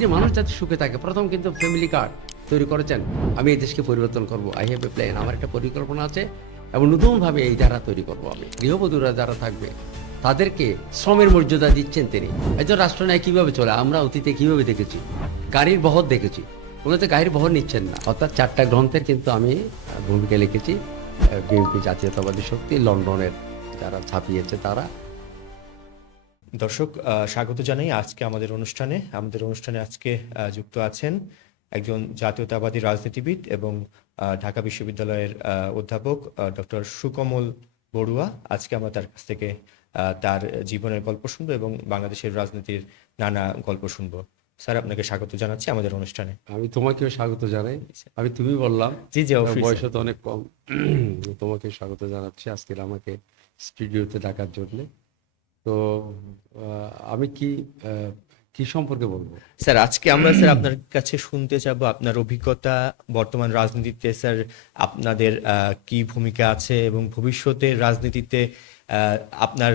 যে মানুষ যাতে সুখে থাকে, প্রথম কিন্তু ফ্যামিলি কার্ড তৈরি করেছেন। আমি এই দেশকে পরিবর্তন করব, আই হ্যাভ এ প্ল্যান, আমার একটা পরিকল্পনা আছে এবং নতুনভাবে এই ধারা তৈরি করব। আমি গৃহবধূরা যারা থাকবে তাদেরকে শ্রমের মর্যাদা দিচ্ছেন তিনি। একজন রাষ্ট্রনায়ক কীভাবে চলে আমরা অতীতে কীভাবে দেখেছি, গাড়ির বহর দেখেছি, ওনাতে গাড়ির বহর নিচ্ছেন না। অর্থাৎ 4টা গ্রন্থের কিন্তু আমি ভূমিকা লিখেছি। বিএনপি জাতীয়তাবাদী শক্তি, লন্ডনের যারা ছাপিয়েছে তারা। দর্শক, স্বাগত জানাই আজকে আমাদের অনুষ্ঠানে আজকে যুক্ত আছেন একজন জাতীয়তাবাদী রাজনীতিবিদ এবং ঢাকা বিশ্ববিদ্যালয়ের অধ্যাপক ডক্টর সুকমল বড়ুয়া। আজকে আমরা তার কাছ থেকে তার জীবনের গল্প শুনবো এবং বাংলাদেশের রাজনীতির নানা গল্প শুনবো। স্যার, আপনাকে স্বাগত জানাচ্ছি আমাদের অনুষ্ঠানে। আমি তোমাকেও স্বাগত জানাই। আমি তুমি বললাম, জি জি, অবশ্যই বয়স স্যার। তো অনেক কম। তোমাকে স্বাগত জানাচ্ছি আজকে আমাকে স্টুডিওতে ডাকার জন্য। তো আমি কি সম্পর্কে বলবো? স্যার, আজকে আমরা স্যার আপনার কাছে শুনতে চাবো আপনার অভিজ্ঞতা বর্তমান রাজনীতিতে। স্যার, আপনাদের কি ভূমিকা আছে এবং ভবিষ্যতের রাজনীতিতে আপনার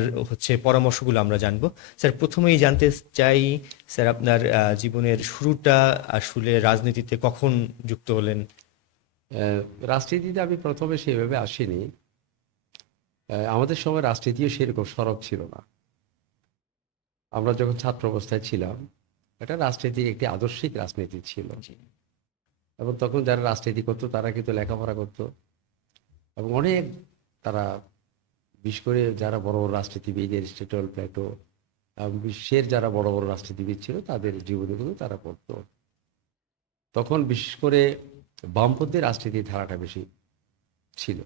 পরামর্শগুলো আমরা জানবো। স্যার, প্রথমেই জানতে চাই স্যার, আপনার জীবনের শুরুটা আসলে রাজনীতিতে কখন যুক্ত হলেন? রাজনীতিতে আমি প্রথমে সেভাবে আসিনি। আমাদের সময় রাজনীতিও সেরকম সরব ছিল না। আমরা যখন ছাত্র অবস্থায় ছিলাম, এটা রাজনীতির একটি আদর্শিক রাজনীতি ছিল। এবং তখন যারা রাজনীতি করতো তারা কিন্তু লেখাপড়া করতো এবং অনেক তারা, বিশেষ করে যারা বড় বড় রাজনীতিবিদ, এরিস্টটল, প্লেটো, বিশ্বের যারা বড় বড় রাজনীতিবিদ ছিল তাদের জীবনীগুলো তারা পড়তো। তখন বিশেষ করে বামপন্থী রাজনীতির ধারাটা বেশি ছিল।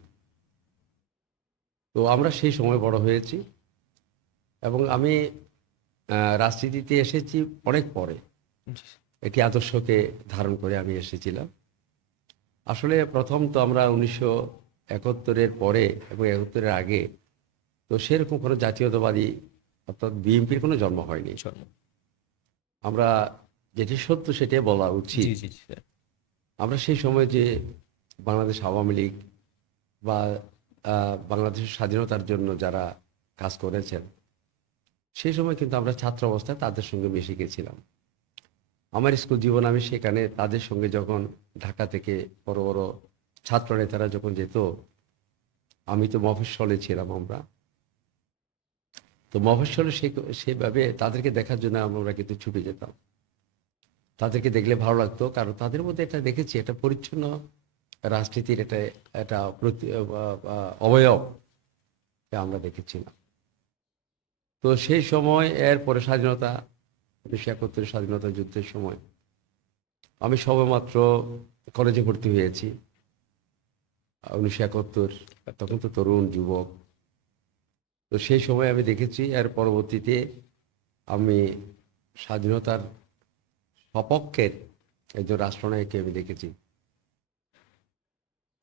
তো আমরা সেই সময় বড় হয়েছি এবং আমি রাজনীতিতে এসেছি অনেক পরে। একটি আদর্শকে ধারণ করে আমি এসেছিলাম। আসলে প্রথম তো আমরা 1971-এর পরে এবং 71-এর আগে তো সেরকম কোনো জাতীয়তাবাদী অর্থাৎ বিএনপির কোনো জন্ম হয়নি। আমরা যেটি সত্য সেটাই বলা উচিত। জি জি জি স্যার। আমরা সেই সময় যে বাংলাদেশ আওয়ামী লীগ বা বাংলাদেশের স্বাধীনতার জন্য যারা কাজ করেছেন, সেই সময় কিন্তু আমরা ছাত্র অবস্থায় তাদের সঙ্গে মিশে গেছিলাম। আমার স্কুল জীবন আমি সেখানে তাদের সঙ্গে যখন ঢাকা থেকে বড় বড় ছাত্র নেতারা যখন যেত, আমি তো মফস্বলে ছিলাম। আমরা তো মফস্বলে সেভাবে তাদেরকে দেখার জন্য আমরা কিন্তু ছুটে যেতাম। তাদেরকে দেখলে ভালো লাগতো, কারণ তাদের মধ্যে এটা দেখেছি, এটা পরিচ্ছন্ন রাজনীতির এটা একটা অবয়ব আমরা দেখেছিলাম। তো সেই সময় এরপরে স্বাধীনতা, 1971 স্বাধীনতা যুদ্ধের সময় আমি সবেমাত্র কলেজে ভর্তি হয়েছি। 1971, তখন তো তরুণ যুবক। তো সেই সময় আমি দেখেছি, এর পরবর্তীতে আমি স্বাধীনতার সপক্ষের একজন রাষ্ট্রনায়ককে আমি দেখেছি।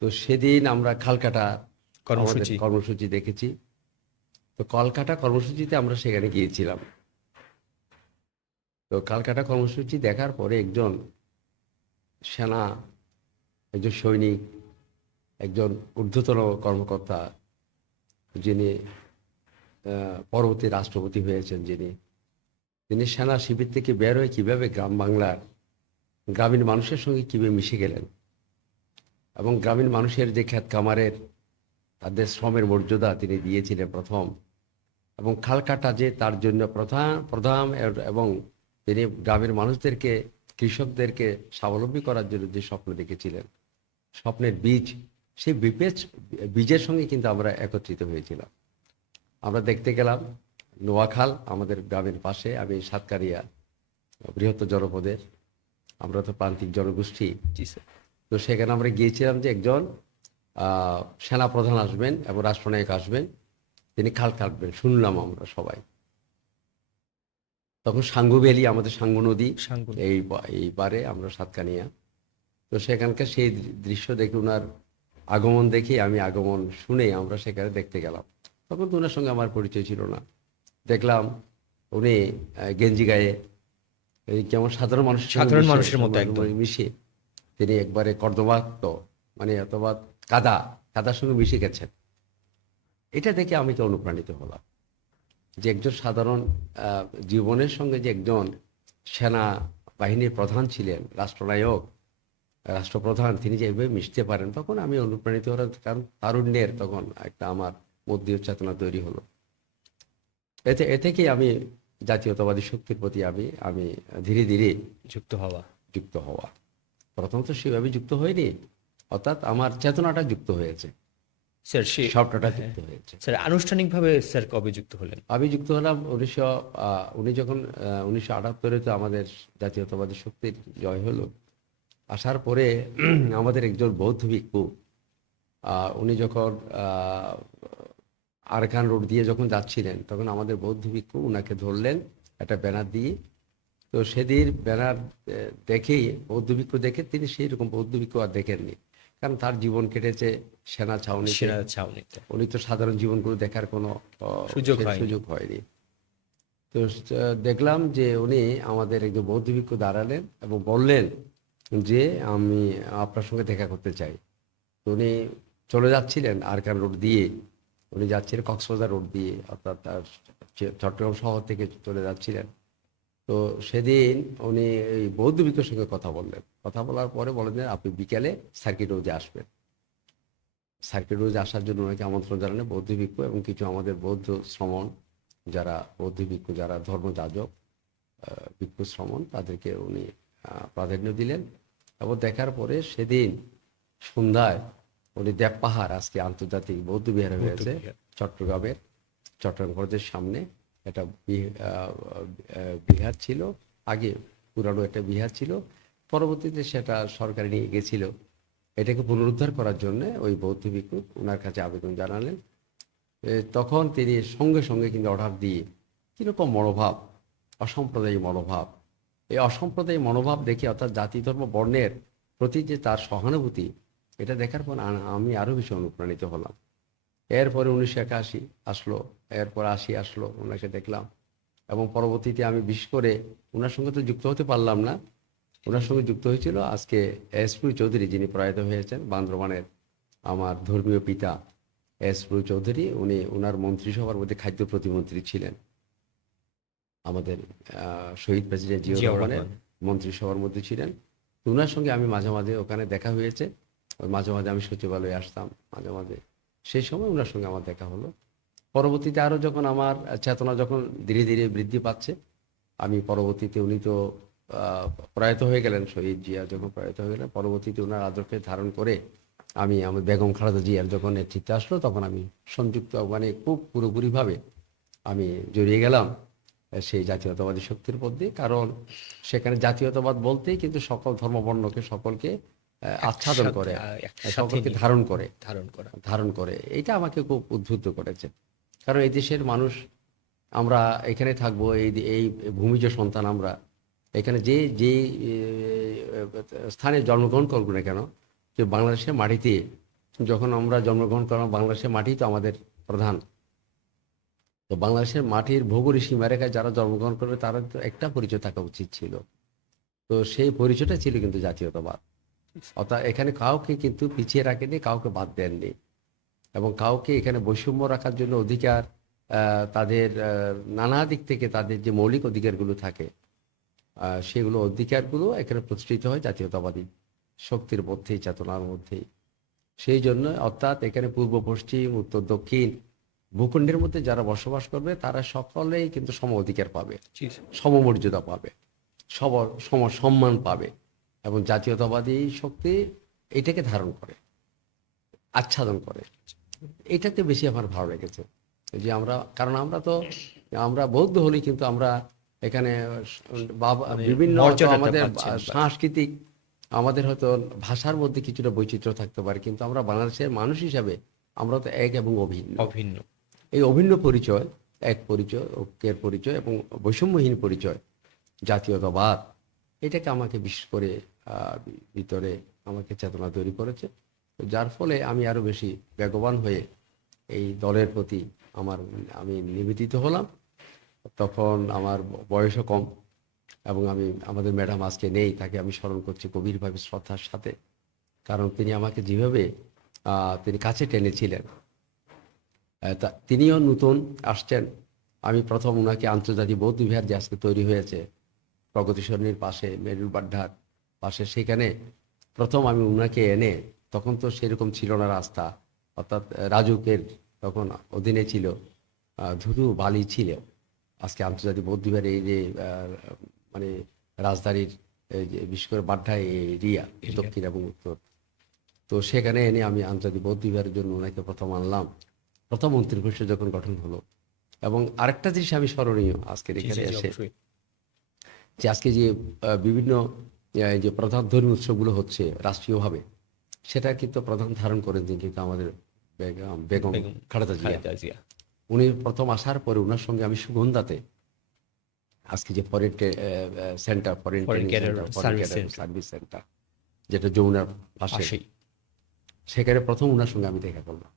তো সেদিন আমরা খালকাটা আমাদের কর্মসূচি দেখেছি। তো কলকাতা কর্মসূচিতে আমরা সেখানে গিয়েছিলাম। তো কালকাটা কর্মসূচি দেখার পরে একজন সেনা, একজন সৈনিক, একজন ঊর্ধ্বতন কর্মকর্তা, যিনি পরবর্তী রাষ্ট্রপতি হয়েছেন, তিনি সেনা শিবির থেকে বের হয়ে কীভাবে গ্রাম বাংলার গ্রামীণ মানুষের সঙ্গে কীভাবে মিশে গেলেন এবং গ্রামীণ মানুষের যে ক্ষেত খামারের তাদের শ্রমের মর্যাদা তিনি দিয়েছিলেন প্রথম, এবং খালকাটা যে তার জন্য প্রধান এবং তিনি গ্রামের মানুষদেরকে, কৃষকদেরকে স্বাবলম্বী করার জন্য যে স্বপ্ন দেখেছিলেন, স্বপ্নের বীজ, সেই বীজের সঙ্গে কিন্তু আমরা একত্রিত হয়েছিলাম। আমরা দেখতে গেলাম নোয়াখাল, আমাদের গ্রামের পাশে। আমি সাতকারিয়া, বৃহত্তর জনপদের, আমরা তো প্রান্তিক জনগোষ্ঠী। তো সেখানে আমরা গিয়েছিলাম যে একজন সেনা প্রধান আসবেন এবং রাষ্ট্রনায়ক আসবেন, তিনি খাল কাটবেন শুনলাম আমরা সবাই। তখন সাঙ্গু ভ্যালি, আমাদের সাঙ্গু নদী এই পারে আমরা সাতকানিয়া। তো সেখানকার সেই দৃশ্য দেখে, ওনার আগমন দেখে, আমি আগমন শুনে আমরা সেখানে দেখতে গেলাম। তখন তো ওনার সঙ্গে আমার পরিচয় ছিল না। দেখলাম উনি গেঞ্জি গায়ে, এই যেমন সাধারণ মানুষের মতো একদম মিশে তিনি একবারে কর্দমাক্ত, মানে অথবা কাদার সঙ্গে মিশে গেছেন। এটা দেখে আমি তো অনুপ্রাণিত হলাম যে একজন সাধারণ জীবনের সঙ্গে যে একজন সেনা বাহিনীর প্রধান ছিলেন, রাষ্ট্রনায়ক, রাষ্ট্রপ্রধান, তিনি যেভাবে মিশতে পারেন, তখন আমি অনুপ্রাণিত হলাম, কারণ তারুণ্যের তখন একটা আমার মধ্যে চেতনা তৈরি হলো। এ থেকেই আমি জাতীয়তাবাদী শক্তির প্রতি আমি আমি ধীরে ধীরে যুক্ত হওয়া। প্রথম তো সেভাবে যুক্ত হয়নি, অর্থাৎ আমার চেতনাটা যুক্ত হয়েছে, স্যার স্বপ্নটা হ্যাঁ যুক্ত হয়েছে। স্যার, আনুষ্ঠানিকভাবে স্যার কবে যুক্ত হলেন? আমি যুক্ত হলাম উনি যখন 1978-এ তো আমাদের জাতীয়তাবাদী শক্তির জয় হলো। আসার পরে আমাদের একজন বৌদ্ধ ভিক্ষু, উনি যখন আরকান রোড দিয়ে যখন যাচ্ছিলেন, তখন আমাদের বৌদ্ধ ভিক্ষু উনাকে ধরলেন একটা ব্যানার দিয়ে। তো সেদিন ব্যানার দেখেই, বৌদ্ধ ভিক্ষু দেখে, তিনি সেই রকম বৌদ্ধ ভিক্ষু আর দেখেননি, কারণ তার জীবন কেটেছে সেনা ছাউনিতে। ছাউনিতে উনি তো সাধারণ জীবনগুলো দেখার কোনো সুযোগ হয়নি। তো দেখলাম যে উনি আমাদের একজন বৌদ্ধ ভিক্ষু দাঁড়ালেন এবং বললেন যে আমি আপনার সঙ্গে দেখা করতে চাই। তো উনি চলে যাচ্ছিলেন আরকান রোড দিয়ে, উনি যাচ্ছিলেন কক্সবাজার রোড দিয়ে, অর্থাৎ তার চট্টগ্রাম শহর থেকে চলে যাচ্ছিলেন। তো সেদিন উনি এই বৌদ্ধ ভিক্ষুর সঙ্গে কথা বললেন। কথা বলার পরে বলেন যে আপনি বিকেলে সার্কিট রোজে আসবেন। সার্কিট রোজে আসার জন্য ওনাকে আমন্ত্রণ জানালেন বৌদ্ধ ভিক্ষু এবং কিছু আমাদের বৌদ্ধ শ্রমণ, যারা বৌদ্ধ ভিক্ষু, যারা ধর্মযাজক, ভিক্ষু শ্রমণ, তাদেরকে উনি প্রাধান্য দিলেন। এবং দেখার পরে সেদিন সন্ধ্যায় উনি দেবপাহাড়, আজকে আন্তর্জাতিক বৌদ্ধ বিহার হয়েছে চট্টগ্রামের, চট্টগ্রাম কলেজের সামনে একটা বিহার ছিল। আগে পুরানো একটা বিহার ছিল, পরবর্তীতে সেটা সরকার নিয়ে গেছিল। এটাকে পুনরুদ্ধার করার জন্য ওই বৌদ্ধ ভিক্ষু ওনার কাছে আবেদন জানালেন। তখন তিনি সঙ্গে সঙ্গে কিন্তু অর্ডার দিয়ে, কীরকম মনোভাব, অসাম্প্রদায়িক মনোভাব, এই অসাম্প্রদায়িক মনোভাব দেখে, অর্থাৎ জাতি ধর্ম বর্ণের প্রতি যে তার সহানুভূতি, এটা দেখার পর আমি আরও বেশি অনুপ্রাণিত হলাম। এরপরে 1981 আসলো, এরপর 80 আসলো, ওনাকে দেখলাম। এবং পরবর্তীতে আমি বিশেষ করে ওনার সঙ্গে তো যুক্ত হতে পারলাম না, ওনার সঙ্গে যুক্ত হয়েছিল আজকে এসপি চৌধুরী, যিনি প্রয়াত হয়েছেন, বান্দরবানের আমার ধর্মীয় পিতা এসপি চৌধুরী। উনি ওনার মন্ত্রিসভার মধ্যে খাদ্য প্রতিমন্ত্রী ছিলেন, আমাদের শহীদ প্রেসিডেন্ট জিয়াউর রহমানের মন্ত্রিসভার মধ্যে ছিলেন। তো ওনার সঙ্গে আমি মাঝে মাঝে ওখানে দেখা হয়েছে, মাঝে মাঝে আমি সচিবালয়ে আসতাম মাঝে মাঝে, সেই সময় ওনার সঙ্গে আমার দেখা হলো। পরবর্তীতে আরও যখন আমার চেতনা যখন ধীরে ধীরে বৃদ্ধি পাচ্ছে, আমি পরবর্তীতে, উনি তো প্রয়াত হয়ে গেলেন, শহীদ জিয়া যখন প্রয়াত হয়ে গেলেন, পরবর্তীতে ওনার আদর্শে ধারণ করে আমি আমার বেগম খালেদা জিয়ার যখন নেতৃত্বে আসলো, তখন আমি সংযুক্ত, মানে খুব পুরোপুরিভাবে আমি জড়িয়ে গেলাম সেই জাতীয়তাবাদী শক্তির মধ্যে। কারণ সেখানে জাতীয়তাবাদ বলতেই কিন্তু সকল ধর্মবর্ণকে, সকলকে আচ্ছাদন করে, সকলকে ধারণ করে। এটা আমাকে খুব উদ্বুদ্ধ করেছে। কারণ এই দেশের মানুষ, আমরা এখানে থাকবো, এই ভূমিজ সন্তান আমরা, এখানে যে যে স্থানে জন্মগ্রহণ করবো না কেন, যে বাংলাদেশের মাটিতে যখন আমরা জন্মগ্রহণ করলাম, বাংলাদেশের মাটি তো আমাদের প্রধান। তো বাংলাদেশের মাটির ভৌগোলিক সীমারেখায় যারা জন্মগ্রহণ করবে, তারা তো একটা পরিচয় থাকা উচিত ছিল। তো সেই পরিচয়টা ছিল কিন্তু জাতীয়তাবাদ। অর্থাৎ এখানে কাউকে কিন্তু পিছিয়ে রাখেনি, কাউকে বাদ দেননি, এবং কাউকে এখানে বৈষম্য রাখার জন্য অধিকার, তাদের নানা দিক থেকে তাদের যে মৌলিক অধিকারগুলো থাকে, সেগুলো অধিকারগুলো এখানে প্রতিষ্ঠিত হয় জাতীয়তাবাদী শক্তির মধ্যেই, চেতনার মধ্যেই। সেই জন্য, অর্থাৎ এখানে পূর্ব পশ্চিম উত্তর দক্ষিণ ভূখণ্ডের মধ্যে যারা বসবাস করবে, তারা সকলেই কিন্তু সম অধিকার পাবে, সমমর্যাদা পাবে, সম্মান পাবে। এবং জাতীয়তাবাদী শক্তি এটাকে ধারণ করে, আচ্ছাদন করে। এটাতে বেশি আমার ভালো লেগেছে যে কারণ আমরা বৌদ্ধ হলেই কিন্তু আমরা এখানে বিভিন্ন আমাদের সাংস্কৃতিক, আমাদের হয়তো ভাষার মধ্যে কিছুটা বৈচিত্র্য থাকতে পারে, কিন্তু আমরা বাংলাদেশের মানুষ হিসাবে আমরা তো এক এবং অভিন্ন। এই অভিন্ন পরিচয়, এক পরিচয়, ঐক্যের পরিচয় এবং বৈষম্যহীন পরিচয়, জাতীয়তাবাদ, এটাকে আমাকে বিশেষ করে ভিতরে আমাকে চেতনা তৈরি করেছে। যার ফলে আমি আরও বেশি বেগবান হয়ে এই দলের প্রতি আমি নিবেদিত হলাম। তখন আমার বয়সও কম, এবং আমাদের ম্যাডাম আজকে নেই, তাকে আমি স্মরণ করছি গভীরভাবে শ্রদ্ধার সাথে। কারণ তিনি আমাকে যেভাবে তিনি কাছে টেনেছিলেন, তিনিও নতুন আসছেন। আমি প্রথম ওনাকে আন্তর্জাতিক বৌদ্ধ বিহার যে আজকে তৈরি হয়েছে, প্রগতিসরণীর পাশে মেরুর বাড্ডার পাশে, সেখানে প্রথম আমি উনাকে এনে, তখন তো সেরকম ছিল না রাস্তা, অর্থাৎ রাজুকের তখন অধীনে ছিল, ধুধু বালি ছিল। আজকে আন্তর্জাতিক বৌদ্ধবিহার এই যে মানে রাজধানীর এই যে বিশেষ করে বাড্ডা এরিয়া, দক্ষিণ এবং উত্তর, তো সেখানে এনে আমি আন্তর্জাতিক বৌদ্ধবিহারের জন্য ওনাকে প্রথম আনলাম। প্রথম মন্ত্রী পরিষদ যখন গঠন হলো, এবং আরেকটা জিনিস আমি স্মরণীয় আজকের জি, এখানে জি, এসে, অবশ্যই। যে আজকে যে বিভিন্ন যে প্রধান ধর্মীয় উৎসবগুলো হচ্ছে রাষ্ট্রীয়ভাবে, সেটা কিন্তু প্রধান ধারণ করেছেন কিন্তু আমাদের বেগম বেগম খালেদা জিয়া। খালেদা জিয়া। উনি প্রথম আসার পরে ওনার সঙ্গে আমি সুগন্ধাতে আজকে যে foreign centre, foreign foreign training cadre centre, foreign service cadre centre service centre, যেটা যমুনার পাশে, পাশেই। সেখানে প্রথম ওনার সঙ্গে আমি দেখা করলাম।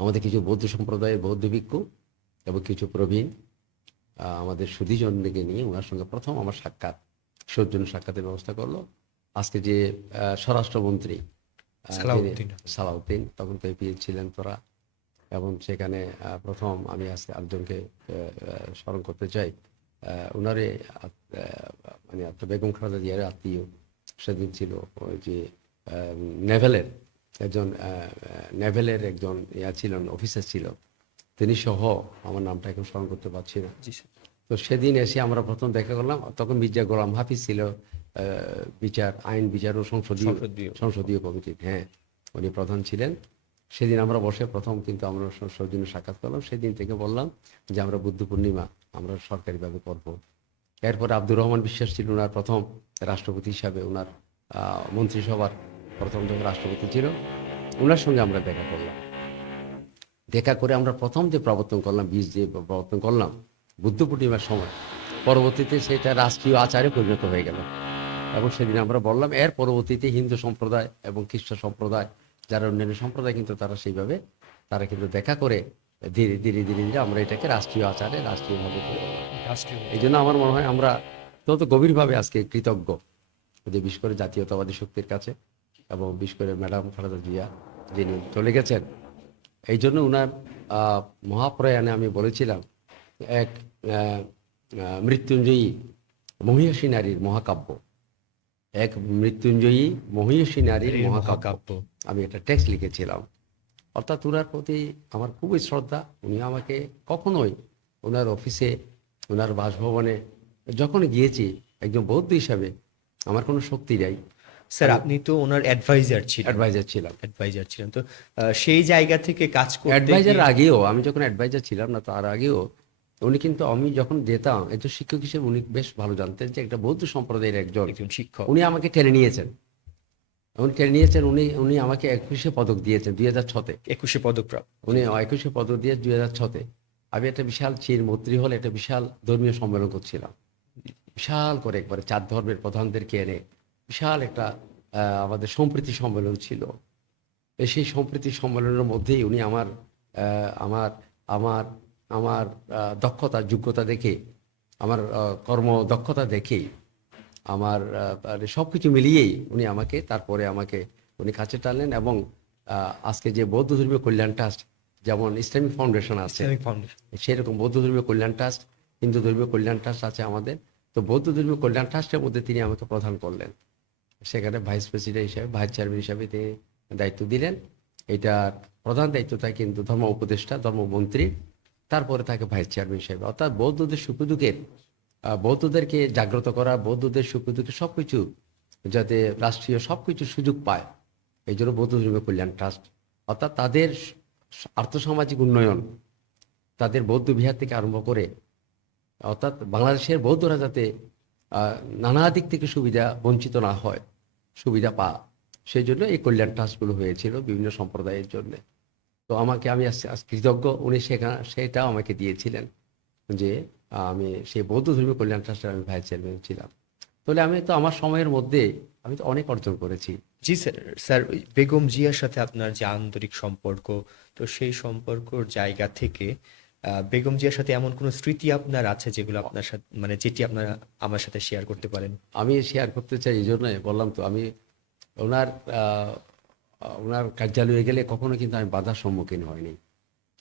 আমাদের কিছু বৌদ্ধ সম্প্রদায়ের বৌদ্ধ ভিক্ষু এবং কিছু প্রবীণ আমাদের সুধীজনকে নিয়ে ওনার সঙ্গে প্রথম আমার সাক্ষাৎ, সৌজন্য সাক্ষাতের ব্যবস্থা করলো। আজকে যে স্বরাষ্ট্রমন্ত্রী যিনি সালাউদ্দিন। সালাউদ্দিন, তখন তো এপি ছিলেন তোরা, এবং সেখানে প্রথম আমি আজকে আরেকজনকে স্মরণ করতে চাই, ওনারে মানে বেগম খালেদা জিয়ার আত্মীয় সেদিন ছিল ওই যে নেভেলের একজন ছিলেন, অফিসার ছিল, তিনি সহ, আমার নামটা এখন স্মরণ করতে পারছি না। জি স্যার। তো সেদিন এসে আমরা প্রথম দেখা করলাম। তখন মির্জা গোলাম হাফিজ ছিল আইন বিচার ও সংসদীয় কমিটির, হ্যাঁ, উনি প্রধান ছিলেন। সেদিন আমরা বসে প্রথম কিন্তু আমরা সৌজন্য সাক্ষাৎ করলাম। সেদিন থেকে বললাম যে আমরা বুদ্ধ পূর্ণিমা আমরা সরকারিভাবে করব। এরপর আব্দুর রহমান বিশ্বাস ছিল ওনার প্রথম রাষ্ট্রপতি হিসাবে, ওনার মন্ত্রিসভার প্রথম যখন রাষ্ট্রপতি ছিল, ওনার সঙ্গে আমরা দেখা করলাম। দেখা করে আমরা প্রথম যে প্রবর্তন করলাম, বীজ যে প্রবর্তন করলাম বুদ্ধ পূর্ণিমার সময়, পরবর্তীতে সেটা রাষ্ট্রীয় আচারে পরিণত হয়ে গেল। এবং সেদিন আমরা বললাম, এর পরবর্তীতে হিন্দু সম্প্রদায় এবং খ্রিস্ট সম্প্রদায়, যারা অন্যান্য সম্প্রদায়, কিন্তু তারা সেইভাবে তারা কিন্তু দেখা করে ধীরে ধীরে ধীরে ধীরে আমরা এটাকে রাষ্ট্রীয় আচারে রাষ্ট্রীয়ভাবে করে। এই জন্য আমার মনে হয় আমরা তত গভীরভাবে আজকে কৃতজ্ঞ, যে বিশেষ করে জাতীয়তাবাদী শক্তির কাছে, এবং বিশেষ করে ম্যাডাম খালেদা জিয়া যিনি চলে গেছেন। এই জন্য ওনার মহাপ্রয়াণে আমি বলেছিলাম, এক মৃত্যুঞ্জয়ী মহিষী নারীর মহাকাব্য, এক মৃত্যুঞ্জয়ী মহিষী নারীর মহাকাব্য, আমি এটা টেক্সট লিখেছিলাম। অর্থাৎ ওনার প্রতি আমার খুবই শ্রদ্ধা। উনি আমাকে কখনোই ওনার অফিসে, ওনার বাসভবনে যখন গিয়েছি, একজন বৌদ্ধ হিসাবে আমার কোনো শক্তি নাই। স্যার, আপনি তো ওনার অ্যাডভাইজার ছিলেন। অ্যাডভাইজার ছিলাম। তো সেই জায়গা থেকে কাজ করতে অ্যাডভাইজার আগেও, আমি যখন অ্যাডভাইজার ছিলাম না, তার আগেও উনি কিন্তু, আমি যখন যেতাম একজন শিক্ষক হিসেবে, উনি বেশ ভালো জানতেন যে একটা বৌদ্ধ সম্প্রদায়ের একজন শিক্ষক। উনি আমাকে টেনে নিয়েছেন। উনি আমাকে 21শে পদক দিয়েছেন 2006-তে। 21শে পদকপ্রাপ্ত। উনি 21শে পদক দিয়ে 2006-তে আমি একটা বিশাল মৈত্রী হলে একটা বিশাল ধর্মীয় সম্মেলন করছিলাম, বিশাল করে একবারে 4 ধর্মের প্রধানদেরকে এনে বিশাল একটা আমাদের সম্প্রীতি সম্মেলন ছিল। সেই সম্প্রীতি সম্মেলনের মধ্যেই উনি আমার আমার আমার আমার দক্ষতা, যোগ্যতা দেখে, আমার কর্মদক্ষতা দেখেই, আমার সব কিছু মিলিয়েই উনি আমাকে, তারপরে আমাকে উনি কাছে টানলেন। এবং আজকে যে বৌদ্ধ ধর্মীয় কল্যাণ ট্রাস্ট, যেমন ইসলামিক ফাউন্ডেশন আছে, সেরকম বৌদ্ধ ধর্মীয় কল্যাণ ট্রাস্ট, হিন্দু ধর্মীয় কল্যাণ ট্রাস্ট আছে আমাদের। তো বৌদ্ধ ধর্মীয় কল্যাণ ট্রাস্টের মধ্যে তিনি আমাকে প্রদান করলেন, সেখানে ভাইস প্রেসিডেন্ট হিসাবে, ভাইস চেয়ারম্যান হিসাবে তিনি দায়িত্ব দিলেন। এটার প্রধান দায়িত্ব থাকে কিন্তু ধর্ম উপদেষ্টা, ধর্মমন্ত্রী, তারপরে থাকে ভাইস চেয়ারম্যান হিসাবে। অর্থাৎ বৌদ্ধদের সুখদুঃখের, বৌদ্ধদেরকে জাগ্রত করা, বৌদ্ধদের সুখদুঃখের সব কিছু যাতে রাষ্ট্রীয় সব কিছু সুযোগ পায়, এই জন্য বৌদ্ধ ধর্মীয় কল্যাণ ট্রাস্ট, অর্থাৎ তাদের আর্থসামাজিক উন্নয়ন, তাদের বৌদ্ধ বিহার থেকে আরম্ভ করে, অর্থাৎ বাংলাদেশের বৌদ্ধরা যাতে নানা দিক থেকে সুবিধা বঞ্চিত না হয়, সুবিধা সেই জন্য এই কল্যাণ ট্রাস্টগুলো হয়েছিল বিভিন্ন সম্প্রদায়ের জন্য। তো আমি কৃতজ্ঞ, উনি সেটাও আমাকে দিয়েছিলেন, যে আমি সেই বৌদ্ধ ধর্মীয় কল্যাণ ট্রাস্টের আমি ভাইস চেয়ারম্যান ছিলাম। তাহলে আমি তো আমার সময়ের মধ্যে আমি তো অনেক অর্জন করেছি। জি স্যার। স্যার, বেগম জিয়ার সাথে আপনার যে আন্তরিক সম্পর্ক, তো সেই সম্পর্কর জায়গা থেকে বেগম জিয়ার সাথে এমন কোনো স্মৃতি আপনার আছে যেগুলো আপনার সাথে, মানে যেটি আপনারা আমার সাথে শেয়ার করতে পারেন? আমি শেয়ার করতে চাই, এই জন্যই বললাম তো, আমি ওনার ওনার কার্যালয়ে গেলে কখনো কিন্তু আমি বাধার সম্মুখীন হয়নি।